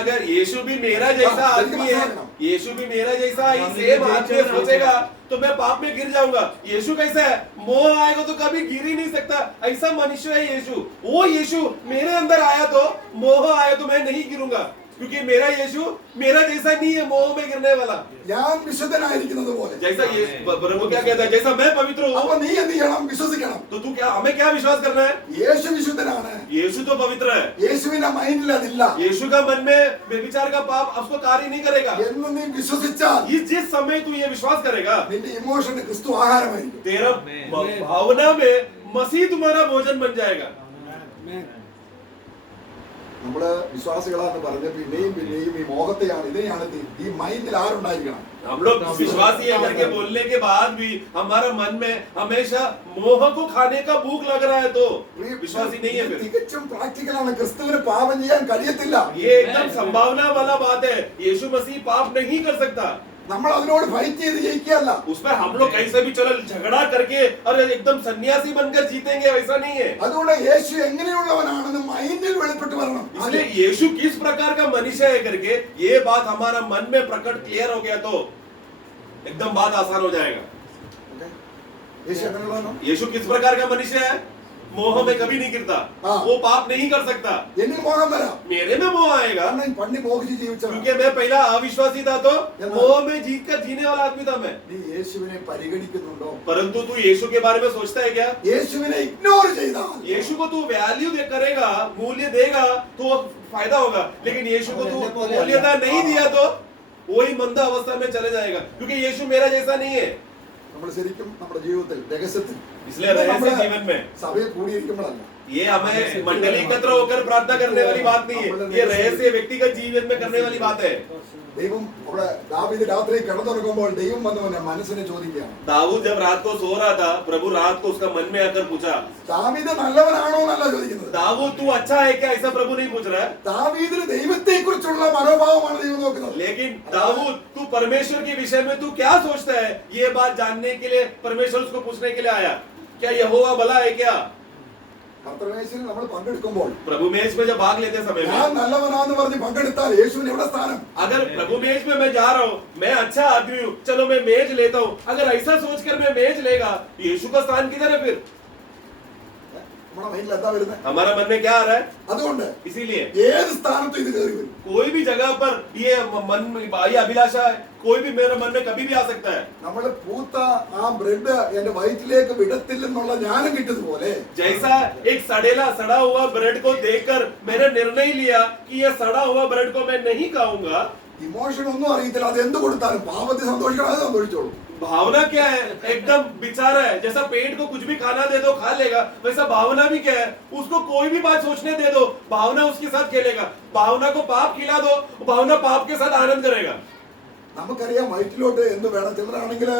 अगर यीशु भी मेरा जैसा आदमी है, यीशु भी मेरा जैसा ही सेम आदमी सोचेगा तो मैं पाप में गिर जाऊंगा। यीशु कैसा है? मोह आएगा तो कभी गिर ही नहीं सकता, ऐसा मनुष्य है यीशु। वो यीशु मेरे अंदर आया तो मोह आया तो मैं नहीं गिरूंगा, क्योंकि मेरा यीशु मेरा जैसा नहीं है मोह में गिरने वाला। ഞാൻ വിശുദ്ധനായിരിക്കുന്നത് പോലെ जैसा ये प्रभु क्या कहता है, जैसा मैं पवित्र हूँ അപ്പൊ നീ എന്ത് ചെയ്യണം? വിശ്വസിക്കണം. तो तू क्या, हमें क्या विश्वास करना है? യേശു വിശുദ്ധനാണ്. यीशु तो पवित्र है। യേശുവിന്റെ മൈൻഡിൽ അതില്ല यीशु का मन में व्यभिचार का पाप उसको कार्य नहीं करेगा। എന്ന് നീ വിശ്വസിച്ചാൽ जिस समय तू ये विश्वास करेगा, നിന്റെ ഇമോഷൻ ക്രിസ്തു ആഹാരമായിരിക്കും. तेरा भावना में मसीह तुम्हारा भोजन बन जाएगा। നമ്മള് വിശ്വാസികളാന്ന് പറഞ്ഞ പിന്നെയും ഈ മോഹത്തെയാണ്, ഇതിനെയാണ് ഈ മൈൻഡിൽ ആരുണ്ടായിരിക്കണം? हम लोग विश्वासी है करके बोलने के बाद भी हमारा मन में हमेशा मोह को खाने का भूख लग रहा है तो विश्वासी नहीं है। फिर തികച്ചും പ്രാക്ടിക്കലാണ്. ക്രിസ്തുവിന് പാപം ചെയ്യാൻ കഴിയത്തില്ല. ये एकदम संभावना वाला बात है, यीशु मसीह पाप नहीं कर सकता। നമ്മൾ അതിനോട് ഫൈറ്റ് ചെയ്ത് ജയിക്കുകയല്ല. उस पर हम लोग कैसे भी चलो झगड़ा करके और एकदम सन्यासी बनकर जीतेंगे, वैसा नहीं है। അതുകൊണ്ട് യേശു എങ്ങനെയുള്ളവനാണെന്ന് മൈൻഡിൽ വെളിപ്പെട്ട് വരണം. इसलिए यीशु किस प्रकार का मनुष्य है करके ये बात हमारा मन में प्रकट क्लियर हो गया तो एकदम बात आसान हो जाएगा। യേശു എങ്ങനെയുള്ളവനോ? यीशु किस प्रकार का मनुष्य है? मोह में कभी नहीं गिरता, हाँ। वो पाप नहीं कर सकता। എന്നിൽ മോഹം വരാം. मेरे में मोह आएगा കാരണം ഈ പണ്ടി മോഹിച്ച് ജീവിച്ചവനാണ്. क्योंकि मैं पहला अविश्वासी था, तो मोह में जीत कर जीने वाला आदमी था मैं। നീ യേശുവിനെ പരിഗണിക്കുന്നുണ്ടോ? परंतु तू यीशु के बारे में सोचता है क्या? യേശുവിനെ ഇഗ്നോർ ചെയ്താൽ यीशु को तू वैल्यू करेगा, मूल्य देगा तो फायदा होगा, लेकिन यीशु को तू मूल्यता नहीं दिया तो वही मंदा अवस्था में चले जाएगा, क्योंकि यीशु मेरा जैसा नहीं है। നമ്മൾ ശരിക്കും നമ്മുടെ ജീവിതത്തിൽ രഹസ്യത്തിൽ इसलिए रहस्य जीवन में സഭയിൽ കൂടിയിരിക്കുമ്പോഴല്ല, ये हमें मंडली एकत्र होकर प्रार्थना करने वाली बात नहीं है, ये रहस्य व्यक्तिगत जीवन में करने वाली बात है। ദൈവം അവിടെ ദാവീദ് രാത്രി കിടന്നുറങ്ങുമ്പോൾ ദൈവം വന്നവനെ മനസ്സിനെ ചോദിക്കുകയാണ്. दाऊद जब रात को सो रहा था, प्रभु रात को उसका मन में आकर पूछा, ദാവീദ് നല്ലവനാണോ എന്നല്ല ചോദിക്കുന്നത്. दाऊद तू अच्छा है क्या, ऐसा प्रभु नहीं पूछ रहा है। ദാവീദിന് ദൈവത്തെ കുറിച്ചുള്ള മനോഭാവമാണ് ദൈവം നോക്കുന്നത്. लेकिन दाऊद तू परमेश्वर के विषय में तू क्या सोचता है, ये बात जानने के लिए परमेश्वर उसको पूछने के लिए आया, क्या यहोवा भला है क्या? കർത്തൃമേശയിൽ നമ്മൾ പങ്കെടുക്കുമ്പോൾ प्रभु मेज में जब भाग लेते समय ഞാൻ में നല്ലവനാന്ന് പറഞ്ഞ് പങ്കെടുത്താൽ യേശുവിന് എവിടെ സ്ഥാനം? अगर प्रभु मेज में मैं जा रहा हूँ, मैं अच्छा आदमी हूँ, चलो मैं मेज लेता हूँ, अगर ऐसा सोचकर मैं मेज लेगा, यीशु का स्थान किधर है फिर? നമ്മുടെ മൈൻഡിൽ എന്താ വരുന്നത്? हमारा मन में क्या आ रहा है? അതുകൊണ്ട് इसीलिए ഏത് സ്ഥാനത്തും ഇത് കയറി വരും. कोई भी जगह पर ये मन में ये अभिलाषा है, कोई भी मेरे मन में कभी भी आ सकता है। നമ്മൾ പൂത്ത ആ ബ്രെഡ് എന്റെ വയറ്റിലേക്ക് വിടത്തില്ലെന്നുള്ള ജ്ഞാനം കിട്ടിയതുപോലെ जैसा एक सड़ा हुआ ब्रेड को देखकर मैंने निर्णय लिया कि ये सड़ा हुआ ब्रेड को मैं नहीं खाऊंगा। ഇമോഷൻ ഒന്നും അറിയത്തില്ല, അത് എന്ത് കൊടുത്താലും പാപത്തിൽ സന്തോഷിക്കണം, അത് സന്തോഷിച്ചോളൂ. भावना क्या है? एकदम बेचारा है, जैसा पेट को कुछ भी खाना दे दो खा लेगा, वैसा भावना भी क्या है? उसको कोई भी बात सोचने दे दो, भावना उसके साथ खेलेगा। भावना को पाप खिला दो, भावना पाप के साथ आनंद करेगा। നമുക്കറിയാം വയറ്റിലോട്ട് എന്ത് വേണം. ചിലരാണെങ്കിൽ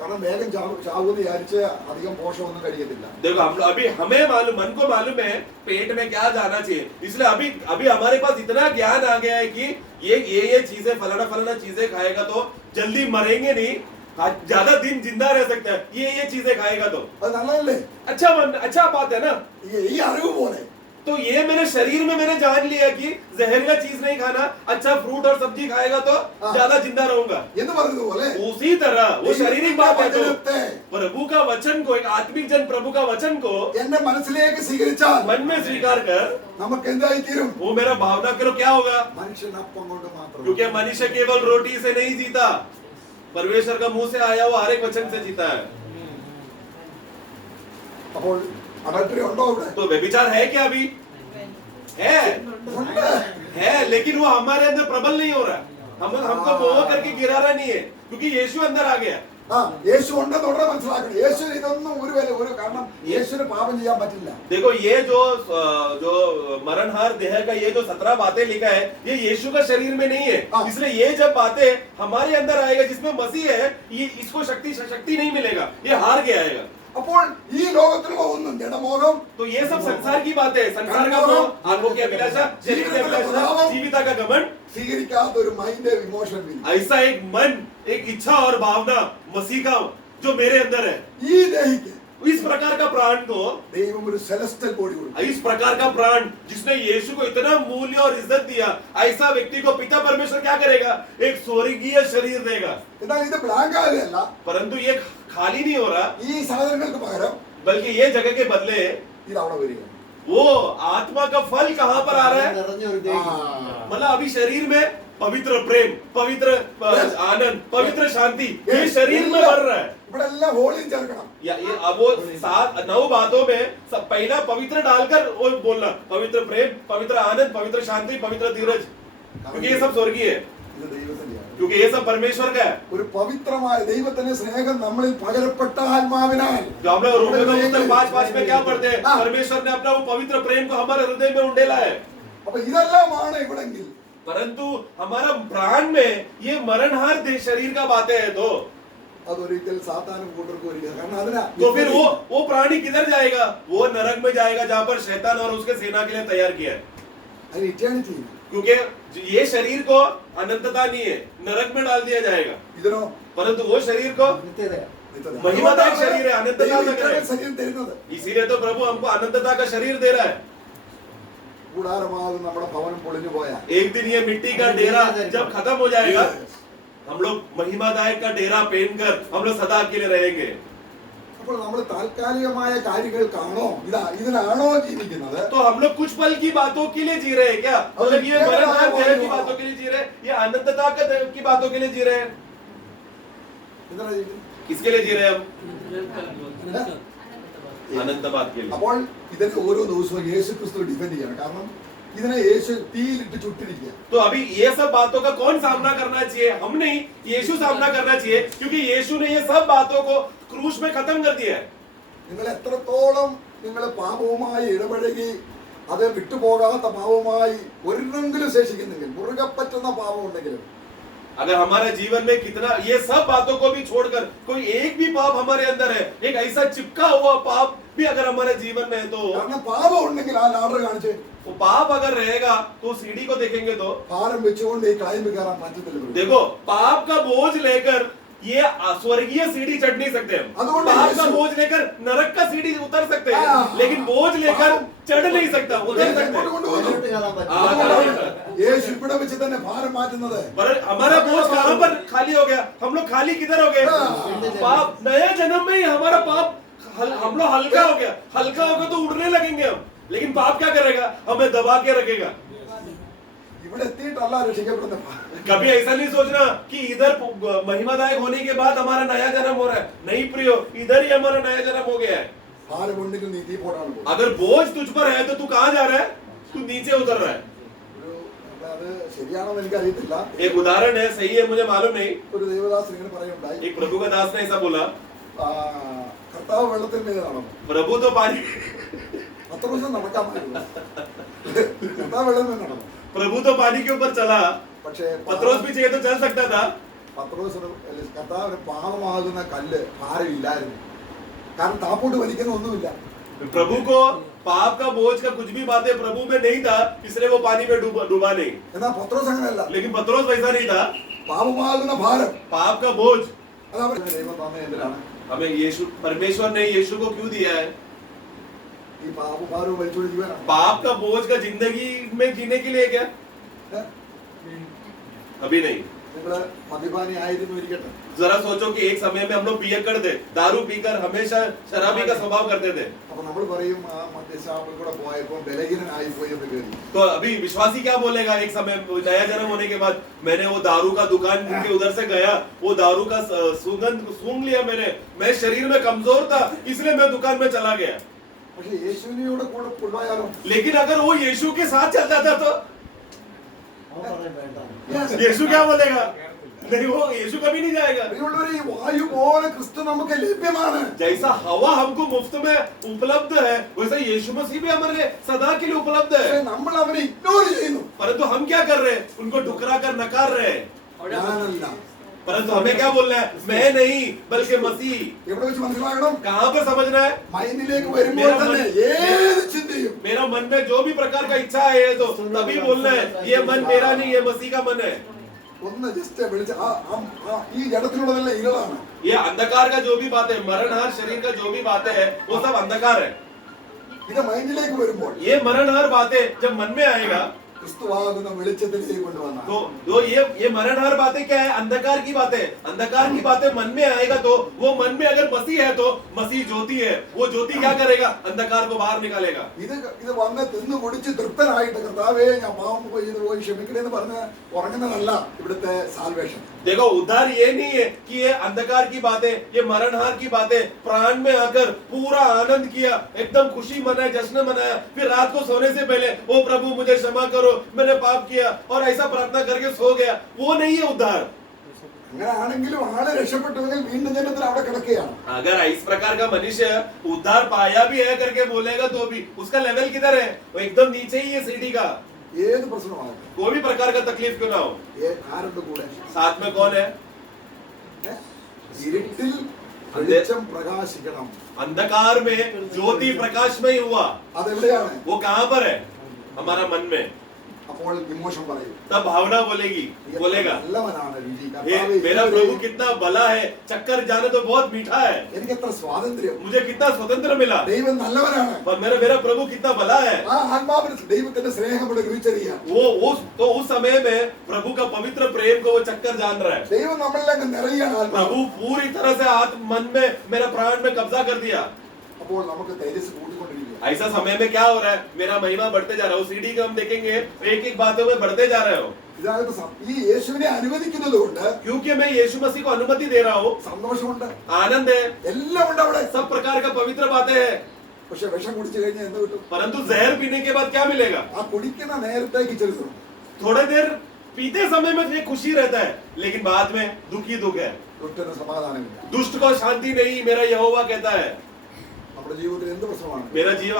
കാരണം വേഗം ചാവൂന്ന് വിചാരിച്ച് അധികം പോഷകമൊന്നും കഴിയത്തില്ല. देखो हम लोग अभी हमें मालूम, मन को मालूम है पेट में क्या जाना चाहिए, इसलिए अभी हमारे पास इतना ज्ञान आ गया है कि ये चीजें फलाना चीजें खाएगा तो जल्दी मरेंगे नहीं, ज्यादा दिन जिंदा रह सकता है, ये चीजें खाएगा तो അത് നല്ലതല്ലേ? अच्छा बात है ना। ഈ അറിവ് പോലെ तो ये मेरे शरीर में मैंने जान लिया कि जहरीला चीज नहीं खाना, अच्छा फ्रूट और सब्जी खाएगा तो ज्यादा जिंदा रहूंगा। എന്ന് പറഞ്ഞതുപോലെ उसी तरह वो शारीरिक बात है, तो വചനത്തെ प्रभु का वचन को, एक आत्मिक जन प्रभु का वचन को എന്റെ മനസ്സിലേക്ക് സ്വീകരിച്ചാൽ मन में स्वीकार कर, നമുക്ക് എന്തായി തീരും? वो मेरा भावना करो क्या होगा? മനുഷ്യൻ അപ്പം കൊണ്ട് മാത്രം. क्योंकि मनुष्य केवल रोटी से नहीं जीता, परमेश्वर का मुंह से आया हुआ हर एक वचन से जीता है। അപ്പോൾ അഡൾട്ടറി ഉണ്ടോ ഇവിടെ? तो व्यभिचार है क्या अभी? ഉണ്ട്. है, लेकिन वो हमारे अंदर प्रबल नहीं हो रहा, हमको मोह करके गिरा रहा नहीं है, क्योंकि यीशु अंदर आ गया। ആ യേശു ഉണ്ടെന്ന് ഉടനെ മനസ്സിലാക്കണം. യേശു ഇതൊന്നും ഒരു കാരണം യേശുവിന് പാപം ചെയ്യാൻ പറ്റില്ല. देखो ये जो मरणहार देह का ये जो 17 बातें लिखा है, ये यीशु का शरीर में नहीं है, इसलिए ये जब बातें हमारे अंदर आएगा जिसमें मसीह है, ये इसको शक्ति नहीं मिलेगा, ये हार के आएगा। അപ്പോൾ ഈ ലോകത്തിലുള്ള ഒന്നും ജഡമോഹം, तो ये सब संसार की बातें, संसार का मोह, आंखों की अभिलाषा, शरीर की अभिलाषा, जीविता का घमंड, സ്വീകരിക്കാത്ത ഒരു മൈൻഡ് ഇമോഷൻ ऐसा एक मन, एक इच्छा और भावना मसीह का जो मेरे अंदर है, ഈ ദേഹിക്ക് इस प्रकार का प्राण को, ദൈവം ഒരു സെലസ്റ്റൽ ബോഡി കൊടുക്കും. इस प्रकार का प्राण जिसने यीशु को इतना मूल्य और इज्जत दिया, ऐसा व्यक्ति को पिता परमेश्वर क्या करेगा? एक स्वर्गीय शरीर देगा। എന്നാൽ ഇത് ബ്ലാങ്ക് ആകുകയല്ല. परंतु ये खाली नहीं हो रहा, ഈ സാധനങ്ങൾക്ക് പകരം बल्कि ये जगह के बदले ഇത് അവിടെ വരിക. वो आत्मा का फल कहाँ पर आ रहा है? നിറഞ്ഞ ഒരു ദേഹി. मतलब अभी शरीर में पवित्र प्रेम, पवित्र आनंद, पवित्र शांति, ये शरीर में भर रहा है। ഇവിടെ എല്ലാം ഹോളിയും ചേർക്കണം. अब वो 7-9 बातों में सब पहला पवित्र डालकर वो बोलना, पवित्र प्रेम, पवित्र आनंद, पवित्र शांति, पवित्र धीरज, क्योंकि ये सब स्वर्गीय है, ഇത് ദൈവത്തിന്റെയാണ്. क्योंकि ये सब परमेश्वर का है। ഒരു പവിത്രമായ ദൈവത്തിന്റെ സ്നേഹം നമ്മളിൽ പകരപ്പെട്ട ആത്മാവിനാൽ जो हम लोग रोमन 5:5 में क्या पढ़ते हैं? परमेश्वर ने अपना वो पवित्र प्रेम को हमारे हृदय में उंडेला है। അപ്പൊ ഇതെല്ലാമാണ് ഇവിടെങ്കിൽ परंतु हमारा प्राण में ये मरणहार शरीर का बातें है, तो അതൊരിക്കൽ സാത്താനും കൂട്ടർക്കും ഒരിക്കൽ കാരണം അതിനാ तो फिर वो प्राणी किधर जाएगा? वो नरक में जाएगा, जहाँ पर शैतान और उसके सेना के लिए तैयार किया है। അതിന് ഇറ്റേണിറ്റി क्योंकि ये शरीर को अनंतता नहीं है, नरक में डाल दिया जाएगा, ഇതിനോ परंतु वो शरीर को നിത്യതയാ. നിത്യത. महिमादायक शरीर है, अनंतता ദൈവം तक ഇത്രയും है। ശരീരം തരുന്നത് इसीलिए तो प्रभु हमको अनंतता का शरीर दे रहा है। കൂടാരമാകും നമ്മുടെ ഭവനം പൊളിഞ്ഞു പോയാൽ एक दिन ये मिट्टी का डेरा जब खत्म हो जाएगा, हम लोग महिमादायक का डेरा पहनकर हम लोग सदा के लिए रहेंगे। അപ്പോൾ നമ്മൾ താൽക്കാലികമായ കാര്യങ്ങൾക്കാണോ ഇതിനാണോ ജീവിക്കുന്നത്? तो हम लोग कुछ पल की बातों के लिए जी रहे हैं क्या? मतलब ये मरणहार देह की बातों के लिए जी रहे हैं या अनंतता का देह की बातों के लिए जी रहे हैं? ഇതിനാ ജീവിക്കുന്നത്? किसके लिए जी रहे हैं हम? अनंतवाद के लिए। അപ്പോൾ ഇതിനെ ഓരോ ദിവസവും യേശു ക്രിസ്തു ഡിഫെൻഡ് ചെയ്യണം. കാരണം ഇതിനെ യേശു തീയിലിട്ട് ചുട്ടിരിക്കുക. तो अभी ये सब बातों का कौन सामना करना चाहिए? हम नहीं, यीशु सामना करना चाहिए, क्योंकि यीशु ने ये सब बातों को क्रूस में खत्म कर दिया है। നിങ്ങൾ എത്രത്തോളം നിങ്ങൾ പാപവുമായി ഇടപഴകി അത് വിട്ടുപോകാത്ത പാപവുമായി ഒരെണ്ണെങ്കിലും ശേഷിക്കുന്നെങ്കിൽ, മുറുകെ പറ്റുന്ന പാപം ഉണ്ടെങ്കിലും, अगर हमारे जीवन में कितना ये सब बातों को भी छोड़कर कोई एक भी पाप हमारे अंदर है, एक ऐसा चिपका हुआ पाप भी अगर हमारे जीवन में है, तो കാരണം പാപം ഉണ്ടെങ്കിൽ ആ ലാഡർ കാണിച്ച് वो पाप अगर रहेगा तो सीढ़ी को देखेंगे तो ഭാരം വെച്ചുകൊണ്ട് ഈ ക്ലൈംബ് കയറാൻ പറ്റത്തില്ല. देखो, पाप का बोझ लेकर ये स्वर्गीय सीढ़ी चढ़ नहीं सकते हम। पाप का बोझ लेकर नरक का सीढ़ी उतर सकते हैं, लेकिन बोझ लेकर चढ़ नहीं सकता, उतर सकते हैं। മുന്നോട്ട് കയറാൻ പറ്റും. യേശു ഇവിടെ വെച്ച് തന്നെ ഭാരം മാറ്റുന്നത്. पर हमारा बोझ कहां पर खाली हो गया? हम लोग खाली किधर हो गए? पाप नया जन्म में ही हमारा पाप हम लोग हल्का हो गया, हल्का हो गया तो उड़ने लगेंगे हम, लेकिन पाप क्या करेगा? हमें दबा के रखेगा। ഇവിടെ എത്തിയിട്ടല്ല രക്ഷിക്കപ്പെടുന്നത്. कभी ऐसा नहीं सोचना कि इधर महिमादायक होने के बाद हमारा नया जन्म हो रहा है। नहीं प्रियो, इधर ही हमारा नया जन्म हो गया है। ഭാരമുണ്ടെങ്കിൽ നീ തീ പോടാണ് പോകുന്നത്. अगर बोझ तुझ पर है तो तू कहां जा रहा है? तू नीचे उतर रहा है। അത് ശരിയാണെന്ന് എനിക്കറിയത്തില്ല. एक उदाहरण है, सही है मुझे मालूम नहीं। ഒരു ദേവദാസൻ ഇങ്ങനെ പറയുണ്ടായി, एक प्रभु का दास ने ऐसा बोला, കർത്താവ് വെള്ളത്തിൽ മീതെ നടന്നു. प्रभु तो पानी അത്ര ദിവസം നടക്കാൻ പറ്റില്ല. കർത്താവ് വെള്ളത്തിൽ മീതെ നടന്നു. प्रभु तो पानी के ऊपर चला, പക്ഷേ पत्रोस भी चाहिए तो चल सकता था। കർത്താവിന് പാപമാകുന്ന കല്ല് ഭാരമില്ലായിരുന്നു. കാരണം താപ്പോട്ട് വലിക്കുന്ന ഒന്നുമില്ല. प्रभु को पाप का बोझ का कुछ भी बातें प्रभु में नहीं था, इसलिए वो पानी में डूबा नहीं। എന്നാൽ പത്രോസ് അങ്ങനെയല്ല. लेकिन पत्रोस वैसा नहीं था। പാപമാകുന്ന ഭാരം पाप का बोझ അത് അവർ ദൈവം തന്നെ എന്തിനാണ് हमें यीशु, परमेश्वर ने यीशु को क्यों दिया है? ഈ പാപഭാരവും വലിച്ചോണ്ട് ജീവനാണ്. पाप का बोझ का जिंदगी में जीने के लिए क्या? अभी नहीं। നിങ്ങള് മദ്യപാനി ആയിരുന്നു ഇരിക്കട്ടെ, जरा सोचो कि एक समय में हम लोग पिया करते, दारू पीकर हमेशा शराबी का स्वभाव करते थे। അപ്പൊ നമ്മൾ പറയും ആ മദ്യശാപ്പിൽ കൂടെ പോയപ്പോ ബലഹീനനായി പോയി എന്ന് കരുതി. तो अभी विश्वासी क्या बोलेगा? एक समय नया जन्म होने के बाद मैंने वो दारू का दुकान के उधर से गया, वो दारू का सुगंध सूंघ लिया मैंने, मैं शरीर में कमजोर था इसलिए मैं दुकान में चला गया। പക്ഷെ യേശുവിനോട് കൂടെ കൊണ്ടുപോയാലോ? लेकिन अगर वो यीशु के साथ चलता था तो അവൻ പറയും വേണ്ട. यीशु क्या बोलेगा? नहीं, वो यीशु कभी नहीं जाएगा। പ്രിയമുള്ളവരെ, ഈ വായു പോലെ ക്രിസ്തു നമുക്ക് ലഭ്യമാണ്. जैसा हवा हमको मुफ्त में उपलब्ध है, वैसा यीशु मसीह भी हमारे लिए सदा के लिए उपलब्ध പക്ഷേ है। നമ്മൾ അവനെ ഇഗ്നോർ ചെയ്യുന്നു. परंतु हम क्या कर रहे हैं? उनको ठुकरा कर नकार रहे हैं। ഞാനല്ല. परंतु हमें क्या बोलना है? मैं नहीं बल्कि मसीह। എവിടെ വെച്ച് മനസ്സിലാക്കണം? कहां पर समझना है? മൈൻഡിലേക്ക് വരുമ്പോൾ തന്നെ ഏത് ചിന്തയും मेरा मन में जो भी प्रकार का इच्छा है तो तभी बोलना है ये मन मेरा नहीं, ये मसीह का मन है। ഒന്ന് ജസ്റ്റ് വിളിച്ച് ഈ ജഡത്തിലുള്ളതെല്ലാം ഇരളാണ്. ये अंधकार का जो भी बात है, मरणहार शरीर का जो भी बातें है, वो सब अंधकार है। ഇത് മൈൻഡിലേക്ക് വരുമ്പോൾ ये मरणहार बातें जब मन में आएगा ക്രിസ്തുവാകുന്ന വെളിച്ചത്തിലേക്ക് കൊണ്ടുവന്ന तो ये मरणहार बातें क्या है? अंधकार की बातें। अंधकार की बातें मन में आएगा तो वो मन में अगर मसीह है तो मसीह ज्योति है, वो ज्योति क्या करेगा? अंधकार को बाहर निकालेगा। ഇത് വന്ന് തിന്നു കുടിച്ച് തൃപ്തനായിട്ട് കർത്താവേ ഞാൻ പാവം ചെയ്ത് പോയി ക്ഷമിക്കണേന്ന് പറഞ്ഞ് ഉറങ്ങുന്നതല്ല ഇവിടുത്തെ സാൽവേഷൻ. देखो, उद्धार ये नहीं है कि ये अंधकार की बातें, ये मरणहार की बातें प्राण में आकर पूरा आनंद किया, एकदम खुशी मनाया, जश्न मनाया, फिर रात को सोने से पहले ओ प्रभु मुझे क्षमा करो, मैंने पाप किया, और ऐसा प्रार्थना करके सो गया। वो नहीं है उद्धार। അങ്ങനെ ആണെങ്കിലും ആള് രക്ഷപ്പെട്ടുവെങ്കിൽ വീണ്ടും ജനത്തിൽ അവിടെ കിടക്കുകയാണ്. अगर इस प्रकार का मनुष्य उद्धार पाया भी है करके बोलेगा तो भी उसका लेवल किधर है? वो एकदम नीचे ही है सीढ़ी का। ഏത് പ്രശ്നമാണ് कोई भी प्रकार का तकलीफ क्यों ना हो, ആരുടെ കൂടെ साथ में कौन है? ഇരുട്ടിൽ വെളിച്ചം പ്രകാശിക്കണം. अंधकार में ज्योति प्रकाशमय हुआ, അതെവിടെയാണ്? वो कहां पर है? हमारा मन में। അപ്പോൾ ഇമോഷൻ പറയും तब भावना बोलेगी, बोलेगा നല്ലവനാണ് രുചി हे കർത്താവേ, मेरा प्रभु कितना भला है, चक्कर जाने तो बहुत मीठा है, എനിക്ക് എത്ര സ്വാതന്ത്ര്യം, मुझे कितना स्वतंत्र मिला, ദൈവം നല്ലവനാണ്. और मेरा प्रभु कितना भला है. ആ ആത്മാവിന് ദൈവത്തിന്റെ സ്നേഹം ഇവിടെ രുചിച്ചറിയാം. उस समय में प्रभु का पवित्र प्रेम को वो चक्कर जान रहा है. ദൈവം നമ്മളിലേക്ക് നിറയാണ് ആത്മാവ്. प्रभु पूरी तरह से मन में, मेरा प्राण में कब्जा कर दिया. അപ്പോൾ നമുക്ക് തേജസ് കൂട്ടിക്കൊണ്ടിരിക്കുക. ऐसा समय में क्या हो रहा है, मेरा महिमा बढ़ते जा रहा है. सीडी को हम देखेंगे, एक एक बातों में बढ़ते जा रहे हो, ഇതാണ് ഈ യേശുവിനെ അനുവദിക്കുന്നത് കൊണ്ട് क्योंकि मैं यीशु मसीह को अनुमति दे रहा हूँ. സന്തോഷമുണ്ട്, आनंद है, എല്ലാം ഉണ്ട് അവിടെ. सब प्रकार का पवित्र बातें हैं. പക്ഷെ വിഷം കുടിച്ചു കഴിഞ്ഞാൽ എന്ത് കിട്ടും? परंतु जहर पीने के बाद क्या मिलेगा? ആ കുടിക്കുന്ന നേരത്തേക്ക് ചെലുത്തും. थोड़े देर पीते समय में ये खुशी रहता है, लेकिन बाद में दुख ही दुख है. ദുഷ്ടന് സമാധാനമില്ല. दुष्ट को शांति नहीं, मेरा यहोवा कहता है. നമ്മുടെ ജീവിതത്തിൽ എന്ത് പ്രശ്നമാണ്?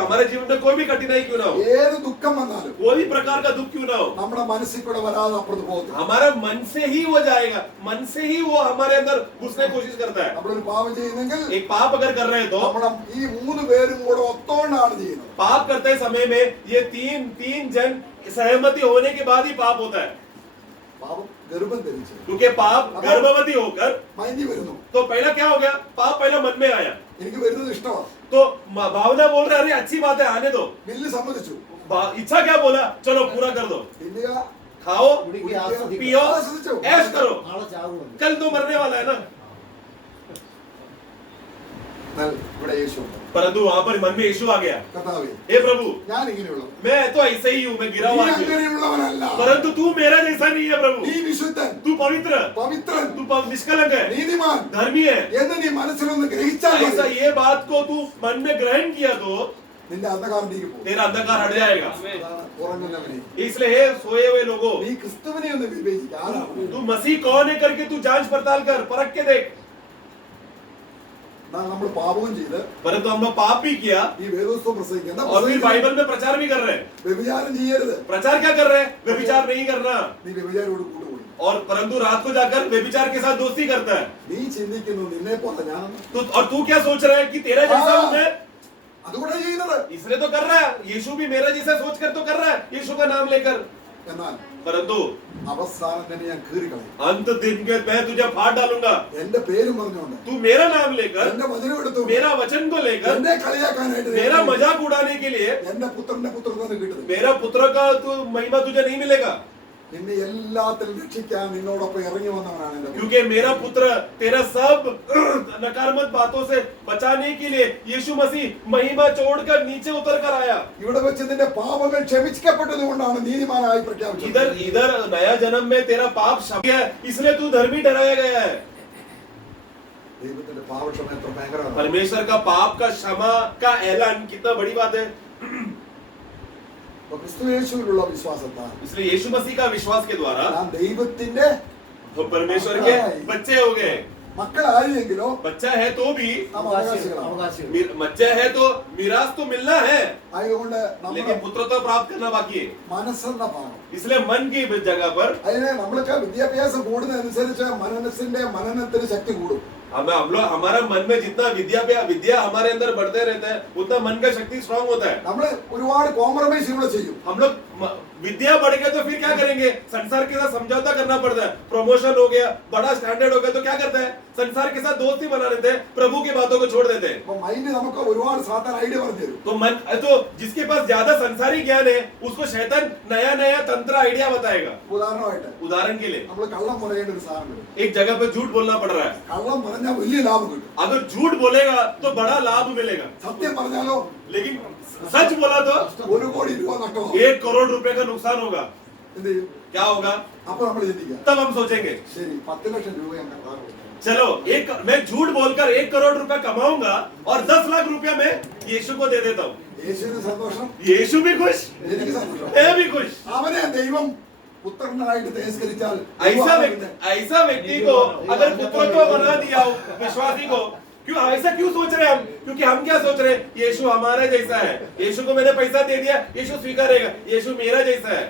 हमारे जीवन में कोई भी कठिनाई क्यों ना हो, ഏത് ദുഃഖം വന്നാലും कोई भी प्रकार का दुख क्यों ना हो, നമ്മുടെ മനസ്സിൽ കൂടെ വരാതെ അപ്പുറത്ത് പോകും. हमारा मन से ही वो जाएगा, मन से ही वो हमारे अंदर घुसने की कोशिश करता है. നമ്മളൊരു പാപം ചെയ്യുന്നെങ്കിൽ एक पाप अगर कर रहे हैं तो നമ്മുടെ ഈ മൂന്ന് പേരും കൂടെ ഒത്തോണ്ടാണ് ചെയ്യുന്നത്. पाप करते समय में ये तीन जन सहमति होने के बाद ही पाप होता है. പാപം ഗർഭം ധരിച്ചു क्योंकि पाप गर्भवती होकर, മൈൻഡിൽ വരുന്നു. तो पहला क्या हो गया, पाप पहला मन में आया, എനിക്ക് വരുന്നത് ഇഷ്ടമാണ്, तो भावना बोल रहे अरे अच्छी बात है आने दो. ബില്ല് സമ്മതിച്ചു, इच्छा क्या बोला, चलो पूरा कर दो, തിന്നുക, खाओ, കുടിക്കുക, ആസ്വദിക്കുക. पियो, ആസ്വദിച്ചു. ऐश करो, നാളെ ചാവുമല്ലോ. कल तो मरने वाला है ना. എന്നാൽ ഇവിടെ യേശു ഉണ്ട്. परंतु वहां पर मन में यीशु आ गया, കർത്താവേ, हे प्रभु ഞാൻ ഇങ്ങനെയുള്ളവൻ, मैं तो ऐसे ही हूँ, मैं गिरा നീ हुआ हूँ, അങ്ങനെയുള്ളവനല്ല, परंतु तू मेरा जैसा नहीं है प्रभु, നീ വിശുദ്ധൻ, तू पवित्र, പവിത്രൻ, तू निष्कलंक है, നീതിമാൻ धर्मी है. എന്ന് നീ മനസ്സിലൊന്ന് ഗ്രഹിച്ചാൽ ऐसा മതി. ये बात को तू मन में ग्रहण किया तो നിന്റെ അന്ധകാരത്തിലേക്ക് പോകും. तेरा अंधकार हट जाएगा. അതാണ് ഉറങ്ങുന്നവനെ, इसलिए हे सोए हुए लोगों, നീ ക്രിസ്തുവിനെ ഒന്ന് വിവേചിക്കുക. ആരാണ്? तू मसीह कौन है करके तू जांच पड़ताल कर, परख के देख. നമ്മൾ പാപവും ചെയ്ത് परंतु हम लोग पाप भी किया ഈ വേദോസ്തം പ്രസംഗിക്കുന്ന और फिर बाइबल में प्रचार भी कर रहे हैं. വ്യഭിചാരം ചെയ്യരുത്. प्रचार क्या कर रहे हैं, व्यभिचार नहीं करना, നീ വ്യഭിചാരോട് കൂട്ടുകൂടി. और परंतु रात को जाकर व्यभिचार के साथ दोस्ती करता है. നീ ചിന്തിക്കുന്നു നിന്നെ പോലെ ഞാനെന്ന്. और तू क्या सोच रहा है कि तेरा जैसा हूं मैं, അതുകൂടെ ചെയ്യുന്നത്. इसलिए तो कर रहा है. यीशु भी मेरा जैसा सोच कर तो कर रहा है, यीशु का नाम लेकर. എന്നാൽ परंतु അവസാനം തന്നെ ഞാൻ കീറിക്കളയും. अंत दिन के मैं तुझे फाड़ डालूंगा. എന്റെ പേരും പറഞ്ഞുകൊണ്ട് तू मेरा नाम लेकर, എന്റെ വചനം എടുത്തു मेरा वचन को लेकर, എന്നെ കളിയാക്കാനായിട്ട് मेरा मजाक उड़ाने के लिए, എന്റെ പുത്രന്റെ പുത്രനെ കിട്ടുന്നത്. मेरा पुत्र का तो महिमा तुझे नहीं मिलेगा. നിന്നെ എല്ലാത്തിലും രക്ഷിക്കാൻ നിന്നോടൊപ്പം ഇറങ്ങി വന്നവനാണ് എന്റെ പുത്രൻ. क्योंकि मेरा पुत्र तेरा सब नकारात्मक बातों से बचाने के लिए यीशु मसीह महिमा छोड़कर नीचे उतर कर आया. ഇവിടെ വെച്ച് നിന്റെ പാപങ്ങൾ ക്ഷമിക്കപ്പെട്ടത് കൊണ്ടാണ് നീതിമാനായി പ്രഖ്യാപിച്ചത്. इधर नया जन्म में तेरा पाप क्षमा है, इसलिए तू धर्मी ठहराया गया है. ദൈവത്തിന്റെ പാപക്ഷമ എത്ര ഭയങ്കരമാണ്. परमेश्वर का पाप का क्षमा का ऐलान कितना बड़ी बात है. അപ്പൊ ക്രിസ്തുയേശുവിലുള്ള വിശ്വാസത്താൽ इसलिए यीशु मसीह का विश्वास के द्वारा നാം ദൈവത്തിന്റെ तो परमेश्वर के बच्चे हो गए. മക്കളായെങ്കിലോ बच्चा है तो भी, നാം അവകാശികളാണ്. അവകാശികൾ. बच्चा है तो मिरास तो मिलना है, ആയതുകൊണ്ട് നമ്മുടെ लेकिन पुत्रत्व प्राप्त करना बाकी है. മനസ്സെന്ന ഭാഗം इसलिए मन की जगह पर അതിന് നമ്മൾക്ക് വിദ്യാഭ്യാസം കൂടുന്നതനുസരിച്ച് മനസ്സിന്റെ മനനത്തിന് ശക്തി കൂടും. हम लोग हमारा मन में जितना विद्या हमारे अंदर बढ़ते रहता है, उतना मन का शक्ति स्ट्रांग होता है. നമ്മൾ ഒരുപാട് കോംപ്രമൈസ് ഇവിടെ ചെയ്യും. हम लोग विद्या बढ़ गया तो फिर क्या करेंगे, संसार के साथ समझौता करना पड़ता है. प्रमोशन हो गया, बड़ा स्टैंडर्ड हो गया तो क्या करते हैं, संसार के साथ दोस्ती बना लेते हैं, प्रभु की बातों को छोड़ देते हैं. അപ്പൊ മൈൻഡ് നമുക്ക് ഒരുപാട് സാധാരണ ഐഡിയ പറഞ്ഞു തരും. तो मन तो जिसके पास ज्यादा संसारी ज्ञान है उसको शैतान नया नया तंत्र आइडिया बताएगा. ഉദാഹരണമായിട്ട് उदाहरण के लिए നമ്മൾ കള്ളം പറയേണ്ട ഒരു സാധനം വരും. एक जगह पे झूठ बोलना पड़ रहा है. കള്ളം പറഞ്ഞാൽ വലിയ ലാഭം കിട്ടും. अगर झूठ बोलेगा तो बड़ा लाभ मिलेगा, സത്യം പറഞ്ഞാലോ लेकिन सच बोला तो 1 കോടി രൂപ നഷ്ടമാവും. 1 करोड़ रुपए का नुकसान होगा. എന്ത് ചെയ്യും? क्या होगा, അപ്പൊ നമ്മൾ ചിന്തിക്കുക, तब हम सोचेंगे ശരി 10 ലക്ഷം രൂപ ഞാൻ കർത്താവിന് കൊടുക്കാം. चलो मैं झूठ बोलकर 1 करोड़ रुपए कमाऊंगा और 10 लाख रुपया मैं यीशु को दे देता हूँ. യേശുവിന് സന്തോഷം, यीशु भी खुश, എനിക്ക് സന്തോഷം. मैं भी खुश. അവനെ ദൈവം പുത്രനായിട്ട് തിരസ്കരിച്ചാൽ ऐसा व्यक्ति को अगर पुत्रत्व बना दिया हो विश्वासी को, क्यों ऐसा क्यों सोच रहे हम, क्योंकि हम क्या सोच रहे हैं, यीशु हमारे जैसा है, यीशु को मैंने पैसा दे दिया, यीशु स्वीकारेगा, यीशु मेरा जैसा है.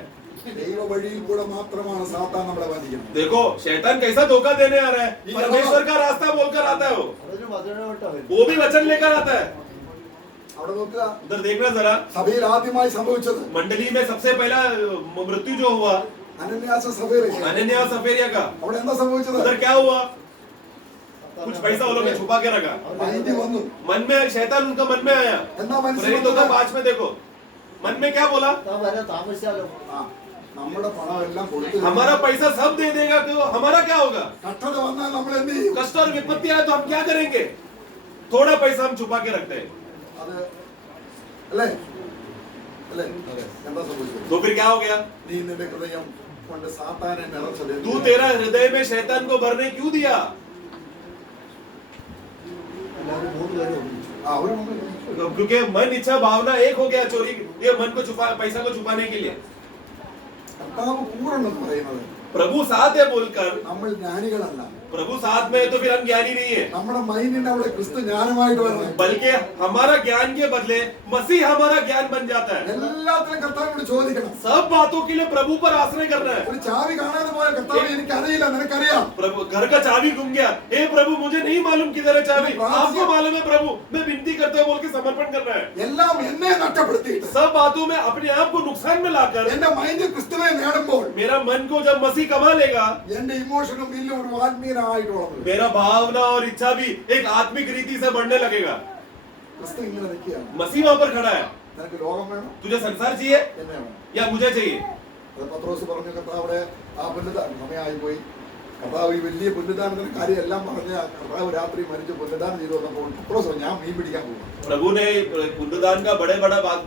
ദൈവ വഴിയിൽ കൂടെ മാത്രമാണ് സാത്താൻ നമ്മളെ വഞ്ചിക്കുന്നത്. देखो शैतान कैसा धोखा देने आ रहा है, परमेश्वर का रास्ता बोलकर आता है, അതൊരു വചനമായിട്ടാ വരുന്നത്. वो भी वचन लेकर आता है. അവിടെ നോക്കുക, उधर देखना जरा, സഭയിൽ ആദ്യമായി സംഭവിച്ചത് मंडली में सबसे पहला मृत्यु जो हुआ അനന്യാസ സഭയിലേക്ക്. अनन्या और सफेरिया का, അവിടെ എന്താ സംഭവിച്ചത്? उधर क्या हुआ? कुछ पैसा वो लोग ने छुपा के रखा, മൈൻഡ് വന്നു. मन में शैतान उनका मन में आया। എന്താ प्रेरितों का 5 में देखो, मन में क्या बोला? താൻ വരാൻ താമസിച്ചാലോ? നമ്മുടെ പണം എല്ലാം കൊടുത്തു हमारा पैसा सब दे देगा तो हमारा क्या होगा? കഷ്ടത വന്നാൽ നമ്മൾ എന്ത് ചെയ്യും? कष्ट और विपत्ति आए तो हम क्या करेंगे? थोड़ा पैसा हम छुपा के रखते हैं, അത് അല്ലേ അല്ലേ എന്താ സംഭവിച്ചത്? तो फिर क्या हो गया? നീ നിന്റെ ഹൃദയം കൊണ്ട് സാത്താനെ നിറച്ചത് तू तेरा हृदय में शैतान को भरने क्यों दिया? എല്ലാവരും 3 പേരെ ഒന്നിച്ചു. അവര് क्योंकि मन इच्छा भावना एक हो गया, चोरी ये मन को छुपा, पैसा को छुपाने के लिए। കർത്താവ് കൂടെന്ന് പറയുന്നത് प्रभु साथ है बोलकर, നമ്മൾ ജ്ഞാനികളല്ല. प्रभु साथ में है तो फिर हम ज्ञानी नहीं है, നമ്മുടെ മൈൻഡിന്റെ അവിടെ ക്രിസ്തു ജ്ഞാനമായിട്ട് വരണം. बल्कि हमारा ज्ञान के बदले मसीह हमारा ज्ञान बन जाता है। എല്ലാത്തിനും കർത്താവിനോട് ചോദിക്കണം. सब बातों के लिए प्रभु पर आश्रय करना है। ഒരു ചാവി കാണാതെ പോയ കർത്താവ് എനിക്ക് അറിയില്ല, നിനക്കറിയാം. प्रभु घर का चाबी गुम गया, हे प्रभु मुझे नहीं मालूम किधर है चाबी, आपको मालूम है प्रभु, मैं विनती करता हूं बोल के समर्पण करना है। എല്ലാം എന്നെ നഷ്ടപ്പെടുത്തിയിട്ട് सब बातों में अपने आप को नुकसान में लाकर, എന്റെ മൈൻഡ് ക്രിസ്തുവെ നേടുമ്പോൾ मेरा मन को जब मसीह कमा लेगा, എന്റെ ഇമോഷനും ഇല്ലും ഒരു ആത്മീയനായിട്ട് വളർന്നു. मेरा भावना और इच्छा भी एक आत्मिक रीति से बढ़ने लगेगा। ക്രിസ്തു ഇങ്ങനെ നിൽക്കുകയാണ്. मसीह वहां पर खड़ा है, നിനക്ക് ലോകം വേണം, तुझे संसार चाहिए എന്നെ വേണം. या मुझे चाहिए? അത് പത്രോസ് പറഞ്ഞു, കർത്താവിടെ ആ പുനരുദ്ധാനം സമയമായി പോയി. കർത്താവ് ഈ വലിയ പുനരുദ്ധാനത്തിന്റെ കാര്യം എല്ലാം പറഞ്ഞ കർത്താവ് രാത്രി മരിച്ച് പുനരുദ്ധാനം ചെയ്തു വന്നപ്പോൾ പത്രോസ് പറഞ്ഞു, ഞാൻ മീൻ പിടിക്കാൻ പോകും. प्रभु ने पुनरुत्थान का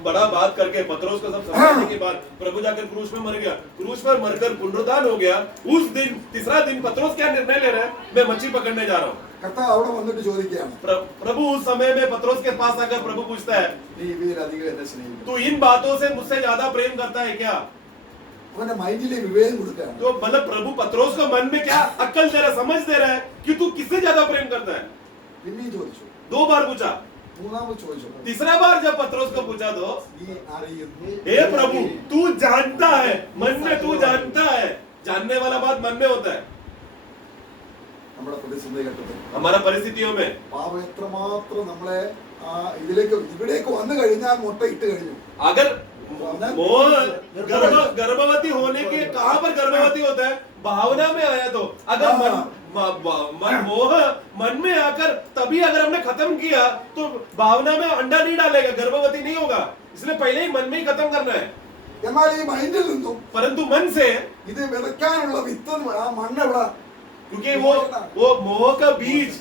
बड़ा बात करके पत्रोस को सब समझाने के बाद प्रभु जाकर क्रूस में मर गया, क्रूस पर मरकर पुनरुत्थान हो गया। उस दिन तीसरा दिन पत्रोस क्या निर्णय ले रहा है? मैं मच्छी पकड़ने जा रहा हूँ। കർത്താവ് അവിടെ വന്നിട്ട് ചോദിക്കുകയാണ്, प्रभु उस समय में पत्रोस के पास आकर प्रभु पूछता है, നീ ഇവയിലധികം എന്നെ സ്നേഹിക്കും. तू इन बातों से मुझसे ज्यादा प्रेम करता है क्या? അവന്റെ മൈൻഡിലെ വിവേകം കൊടുക്കുകയാണ്. तो मतलब प्रभु पत्रोस को मन में क्या अक्ल दे रहा है, समझ दे रहा है कि तू किससे ज्यादा प्रेम करता है। പിന്നെയും ചോദിച്ചു, 2 बार पूछा, മൂന്നാമത് ചോദിച്ചു, तीसरा बार जब पत्रोस को पूछा तो, നീ അറിയുന്നു. हे प्रभु तू जानता है, मन में तू जानता है। जानने वाला बात मन में होता है। നമ്മുടെ പ്രതിസന്ധി ഘട്ടത്തിൽ हमारा परिस्थितियों में പാപം എത്രമാത്രം നമ്മളെ ഇവിടേക്ക് വന്നു കഴിഞ്ഞാൽ മുട്ട ഇട്ട് കഴിഞ്ഞു. अगर मोह गर्भवती होने के कहां पर गर्भवती होता है? भावना में आया तो। अगर मन मोह मन में आकर तभी अगर हमने खत्म किया तो भावना में अंडा नहीं डालेगा, गर्भवती नहीं होगा। इसलिए पहले ही मन में ही खत्म करना है। എന്നാൽ ഈ മൈൻഡിൽ നിന്നും परंतु मन से, ഇത് വിതയ്ക്കാനുള്ള വിത്ത് ആ മണ്ണ് എവിടെ? क्योंकि वो मोह का बीज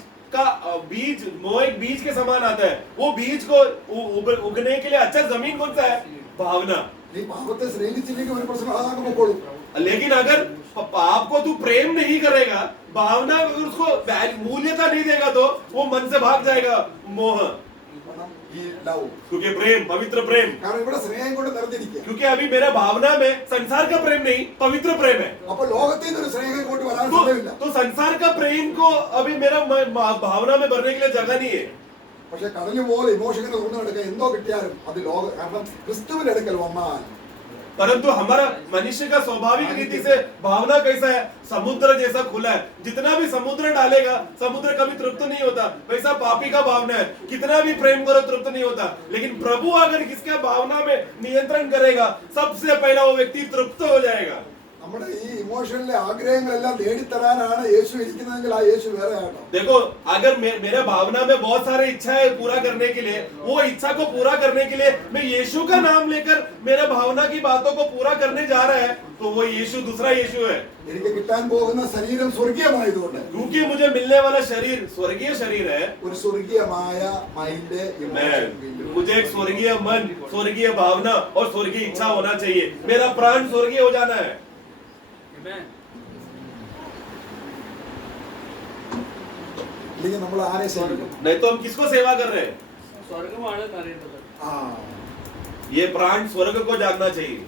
मोह एक बीज के समान आता है। वो बीज को उगने के लिए अच्छा जमीन कौन सा है? भावना। നീ പാപത്തെ സ്നേഹിച്ചില്ലെങ്കിൽ ഒരു പ്രശ്നം അതാകും പൊക്കോളൂ. लेकिन अगर पाप को तू प्रेम नहीं करेगा, भावना उसको मूल्यता नहीं देगा तो वो मन से भाग जाएगा मोह। ഈ ലവ്, क्योंकि प्रेम पवित्र प्रेम, കാരണം ഇവിടെ സ്നേഹം കൊണ്ട് നിറഞ്ഞിരിക്കുക. क्योंकि अभी मेरा भावना में संसार का प्रेम नहीं पवित्र प्रेम है। അപ്പൊ ലോകത്തിൽ നിന്ന് ഒരു സ്നേഹം കൊണ്ട് വരാൻ സാധ്യമില്ല. तो संसार का प्रेम को अभी मेरा भावना में भरने के लिए जगह नहीं है। പക്ഷെ കടല് പോലെ ഇമോഷനെ തുറന്നു കിടക്കുക എന്തോ കിട്ടിയാലും അത് ലോക, കാരണം ക്രിസ്തുവിന്റെ അടുക്കൽ വന്നാൽ परंतु हमारा मनुष्य का स्वाभाविक रीति से भावना कैसा है? समुद्र जैसा खुला है। जितना भी समुद्र डालेगा समुद्र कभी तृप्त नहीं होता। वैसा पापी का भावना है, कितना भी प्रेम करो तृप्त नहीं होता। लेकिन प्रभु अगर किसका भावना में नियंत्रण करेगा सबसे पहला वो व्यक्ति तृप्त हो जाएगा। നമ്മുടെ ഈ ഇമോഷനിലെ ആഗ്രഹങ്ങളെല്ലാം നേടിത്തരാനാണ് യേശു ഇരിക്കുന്നതെങ്കിൽ ആ യേശു വേറെ ആട്ടോ. देखो अगर मेरे भावना में बहुत सारे इच्छा है पूरा करने के लिए, वो इच्छा को पूरा करने के लिए मैं यीशु का नाम लेकर मेरे भावना की बातों को पूरा करने जा रहा है तो वो यीशु दूसरा यीशु है। എനിക്ക് കിട്ടാൻ പോകുന്ന ശരീരം സ്വർഗീയമായതുകൊണ്ട് क्योंकि मुझे मिलने वाला शरीर स्वर्गीय शरीर है। ഒരു സ്വർഗീയമായ മൈൻഡ് मुझे एक स्वर्गीय मन, स्वर्गीय भावना और स्वर्गीय इच्छा होना चाहिए। मेरा प्राण स्वर्गीय हो जाना है। ഇല്ലെങ്കിൽ നമ്മൾ ആരെ സേവിക്കും? नहीं तो हम किसको सेवा कर रहे हैं? ആ, ये प्राण स्वर्ग को जागना चाहिए।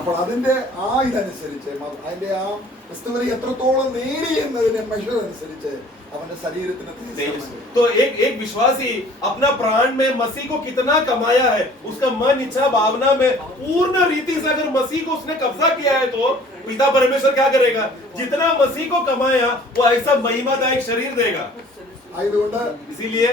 അപ്പോൾ അതിന്റെ ആ ഇതനുസരിച്ച് അതിന്റെ ആ ക്രിസ്തുവിനെ എത്രത്തോളം നേടി എന്നതിന്റെ മെഷർ അനുസരിച്ച് അവന്റെ ശരീരത്തിന് तेजस। तो एक विश्वासी अपना प्राण में मसीह को कितना कमाया है, उसका मन इच्छा भावना में पूर्ण रीति से अगर मसीह को उसने कब्जा किया है तो पिता परमेश्वर क्या करेगा? जितना मसीह को कमाया वो ऐसा महिमादायक शरीर देगा। ആയതുകൊണ്ട് इसीलिए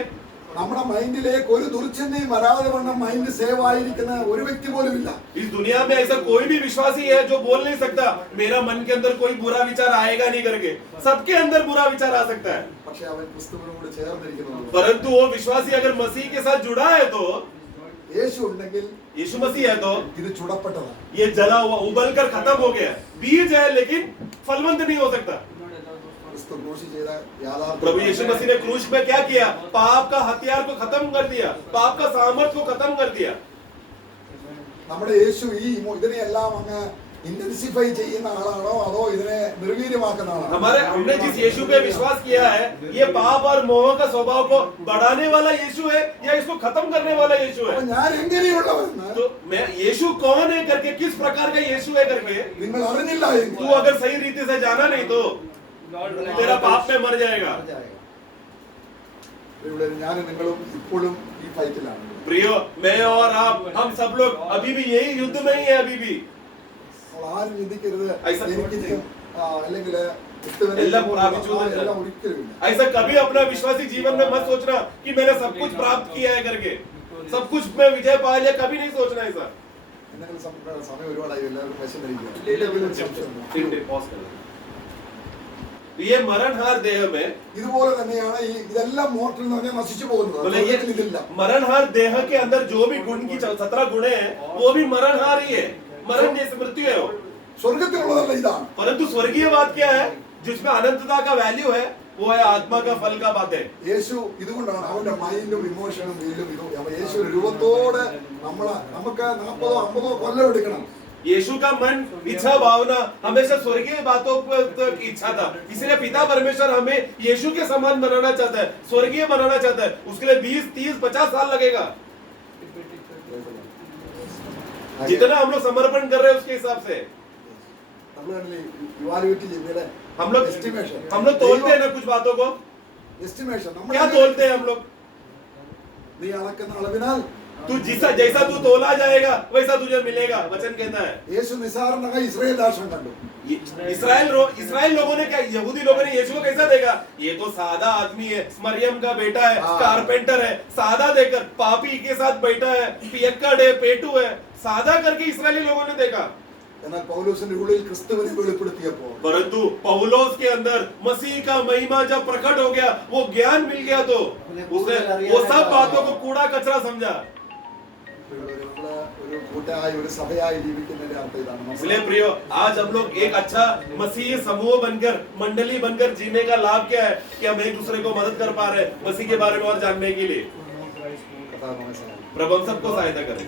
നമ്മുടെ മൈൻഡിലേക്ക് ഒരു ദുർചിന്തയും വരാതെ വണ്ണം മൈൻഡ് സേവ് ആയിരിക്കുന്ന ഒരു വ്യക്തി പോലും ഇല്ല. इस दुनिया में ऐसा कोई भी विश्वासी है जो बोल नहीं सकता मेरा मन के अंदर कोई बुरा विचार आएगा नहीं करके. सबके अंदर बुरा विचार आ सकता है, പക്ഷെ അവൻ ക്രിസ്തുവിനോട് ചേർന്നിരിക്കുന്നു. परंतु वो विश्वासी अगर मसीह के साथ जुड़ा है तो, യേശു ഉണ്ടെങ്കിൽ यीशु मसीह है तो ഇത് ചുടപ്പെട്ടതാണ്. ये जला हुआ उबल कर खत्म हो गया. बीज है लेकिन फलवंत नहीं हो सकता. ക്രിസ്തു ക്രൂശി ചെയ്ത യാഥാർത്ഥ്യം प्रभु यीशु मसीह ने क्रूस में क्या किया? पाप का हथियार को खत्म कर दिया, पाप का सामर्थ को खत्म कर दिया. നമ്മുടെ യേശു ഇതിനെയെല്ലാം അങ്ങ് ഇന്റൻസിഫൈ ചെയ്യുന്ന ആളാണോ അതോ ഇതിനെ നിർവീര്യമാക്കുന്ന ആളാണോ? हमने जिस यीशु पे विश्वास किया है, ये पाप और मोह का स्वभाव को बढ़ाने वाला यीशु है या इसको खत्म करने वाला यीशु है? അപ്പൊ ഞാൻ എങ്ങനെയുള്ളവരെന്ന് तो मैं यीशु कौन है करके, किस प्रकार का यीशु है करके നിങ്ങൾ അറിഞ്ഞില്ല എങ്കിൽ तू अगर सही रीति से जाना नहीं तो तेरा पाप में मर जाएगा. ഇവിടെ ഞാനും നിങ്ങളും ഇപ്പോഴും ഈ ഫൈറ്റിലാണ്. प्रियो, मैं और आप, हम सब लोग अभी भी यही युद्ध में ही है. अभी भी അപ്പോൾ ആരും ചിന്തിക്കരുത് ഐസക് എനിക്ക് അല്ലെങ്കിൽ ക്രിസ്തുവിനെ എല്ലാം പ്രാപിച്ചു എന്ന് എല്ലാം ഒരിക്കലും ഇല്ല. ऐसा कभी अपना विश्वासी जीवन में मत सोचना कि मैंने सब कुछ प्राप्त किया है करके, सब कुछ में विजय पा लिया. कभी नहीं सोचना ऐसा. എന്തെങ്കിലും സമയം ഒരുപാടായി എല്ലാവർക്കും വിശന്നിരിക്കുക. ये मरणहार देह में, ഇതുപോലെ തന്നെയാണ് ഈ ഇതെല്ലാം മോർട്ടിൽ എന്ന് പറഞ്ഞാൽ നശിച്ചു പോകുന്നത്. बोले ये സ്വർഗ്ഗത്തിൽ ഇതില്ല. मरणहार देह के अंदर जो भी गुण की 17 गुणे हैं वो भी मरणहार ही है. मरण जैसे मृत्यु है वो. സ്വർഗ്ഗത്തിലുള്ളതല്ല ഇതാണ്. परंतु स्वर्गीय बात क्या है जिसमें अनंतता का वैल्यू है? वो है आत्मा का फल का बात है. യേശു ഇതുകൊണ്ടാണ് അവന്റെ മൈൻഡും ഇമോഷനും വീലും ഇതും യേശു ഒരു രൂപത്തോടെ നമുക്ക് 40-50 കൊല്ലം എടുക്കണം. यीशु का मन, इच्छा, भावना हमेशा स्वर्गीय बातों की इच्छा था. इसलिए पिता परमेश्वर हमें यीशु के समान बनाना चाहता है, स्वर्गीय बनाना चाहता है. उसके लिए 20, 30, 50 साल लगेगा. जितना हम लोग समर्पण कर रहे हैं उसके हिसाब से ഇവാലുവേറ്റ് ചെയ്യുന്നതിലെ हम लोग എസ്റ്റിമേഷൻ तोलते हैं ना कुछ बातों को. എസ്റ്റിമേഷൻ क्या तोलते हैं हम लोग? നീ അളക്കുന്ന അളവിനാൽ तू जैसा तू तोला जाएगा वैसा तुझे मिलेगा. वचन कहता है. യേശു നിസാരണമായി ഇസ്രായേൽ രാഷ്ട്രം കണ്ടു. इसराइल लोगों ने क्या, यहूदी लोगों ने यीशु को कैसा देखा? ये तो सादा आदमी है, मरियम का बेटा है, कारपेंटर है. सादा देखकर पापी के साथ बैठा है, पियक्कड़ है, पेटू है, सादा करके इसराइली लोगों ने देखा. എന്നാൽ पौलुसന്റെ ഉള്ളിൽ ക്രിസ്തുവിനെ വെളിപ്പെടുത്തിയപ്പോൾ परंतु पौलुस के अंदर मसीह का महिमा जब प्रकट हो गया, वो ज्ञान मिल गया तो उसने वो सब बातों को कूड़ा कचरा समझा. നമ്മള് ഒരു കൂട്ടായി ഒരു സഭയായി ജീവിക്കുന്നതിന്റെ അർത്ഥം ഇതാണ്. इसलिए प्रियो, आज हम लोग एक अच्छा मसीह समूह बनकर, मंडली बनकर जीने का लाभ क्या है कि हम एक दूसरे को मदद कर पा रहे हैं मसीह के बारे में और जानने के लिए. കർത്താവ് നമ്മെ സഹായിക്കട്ടെ. प्रभु हम सबको सहायता करें.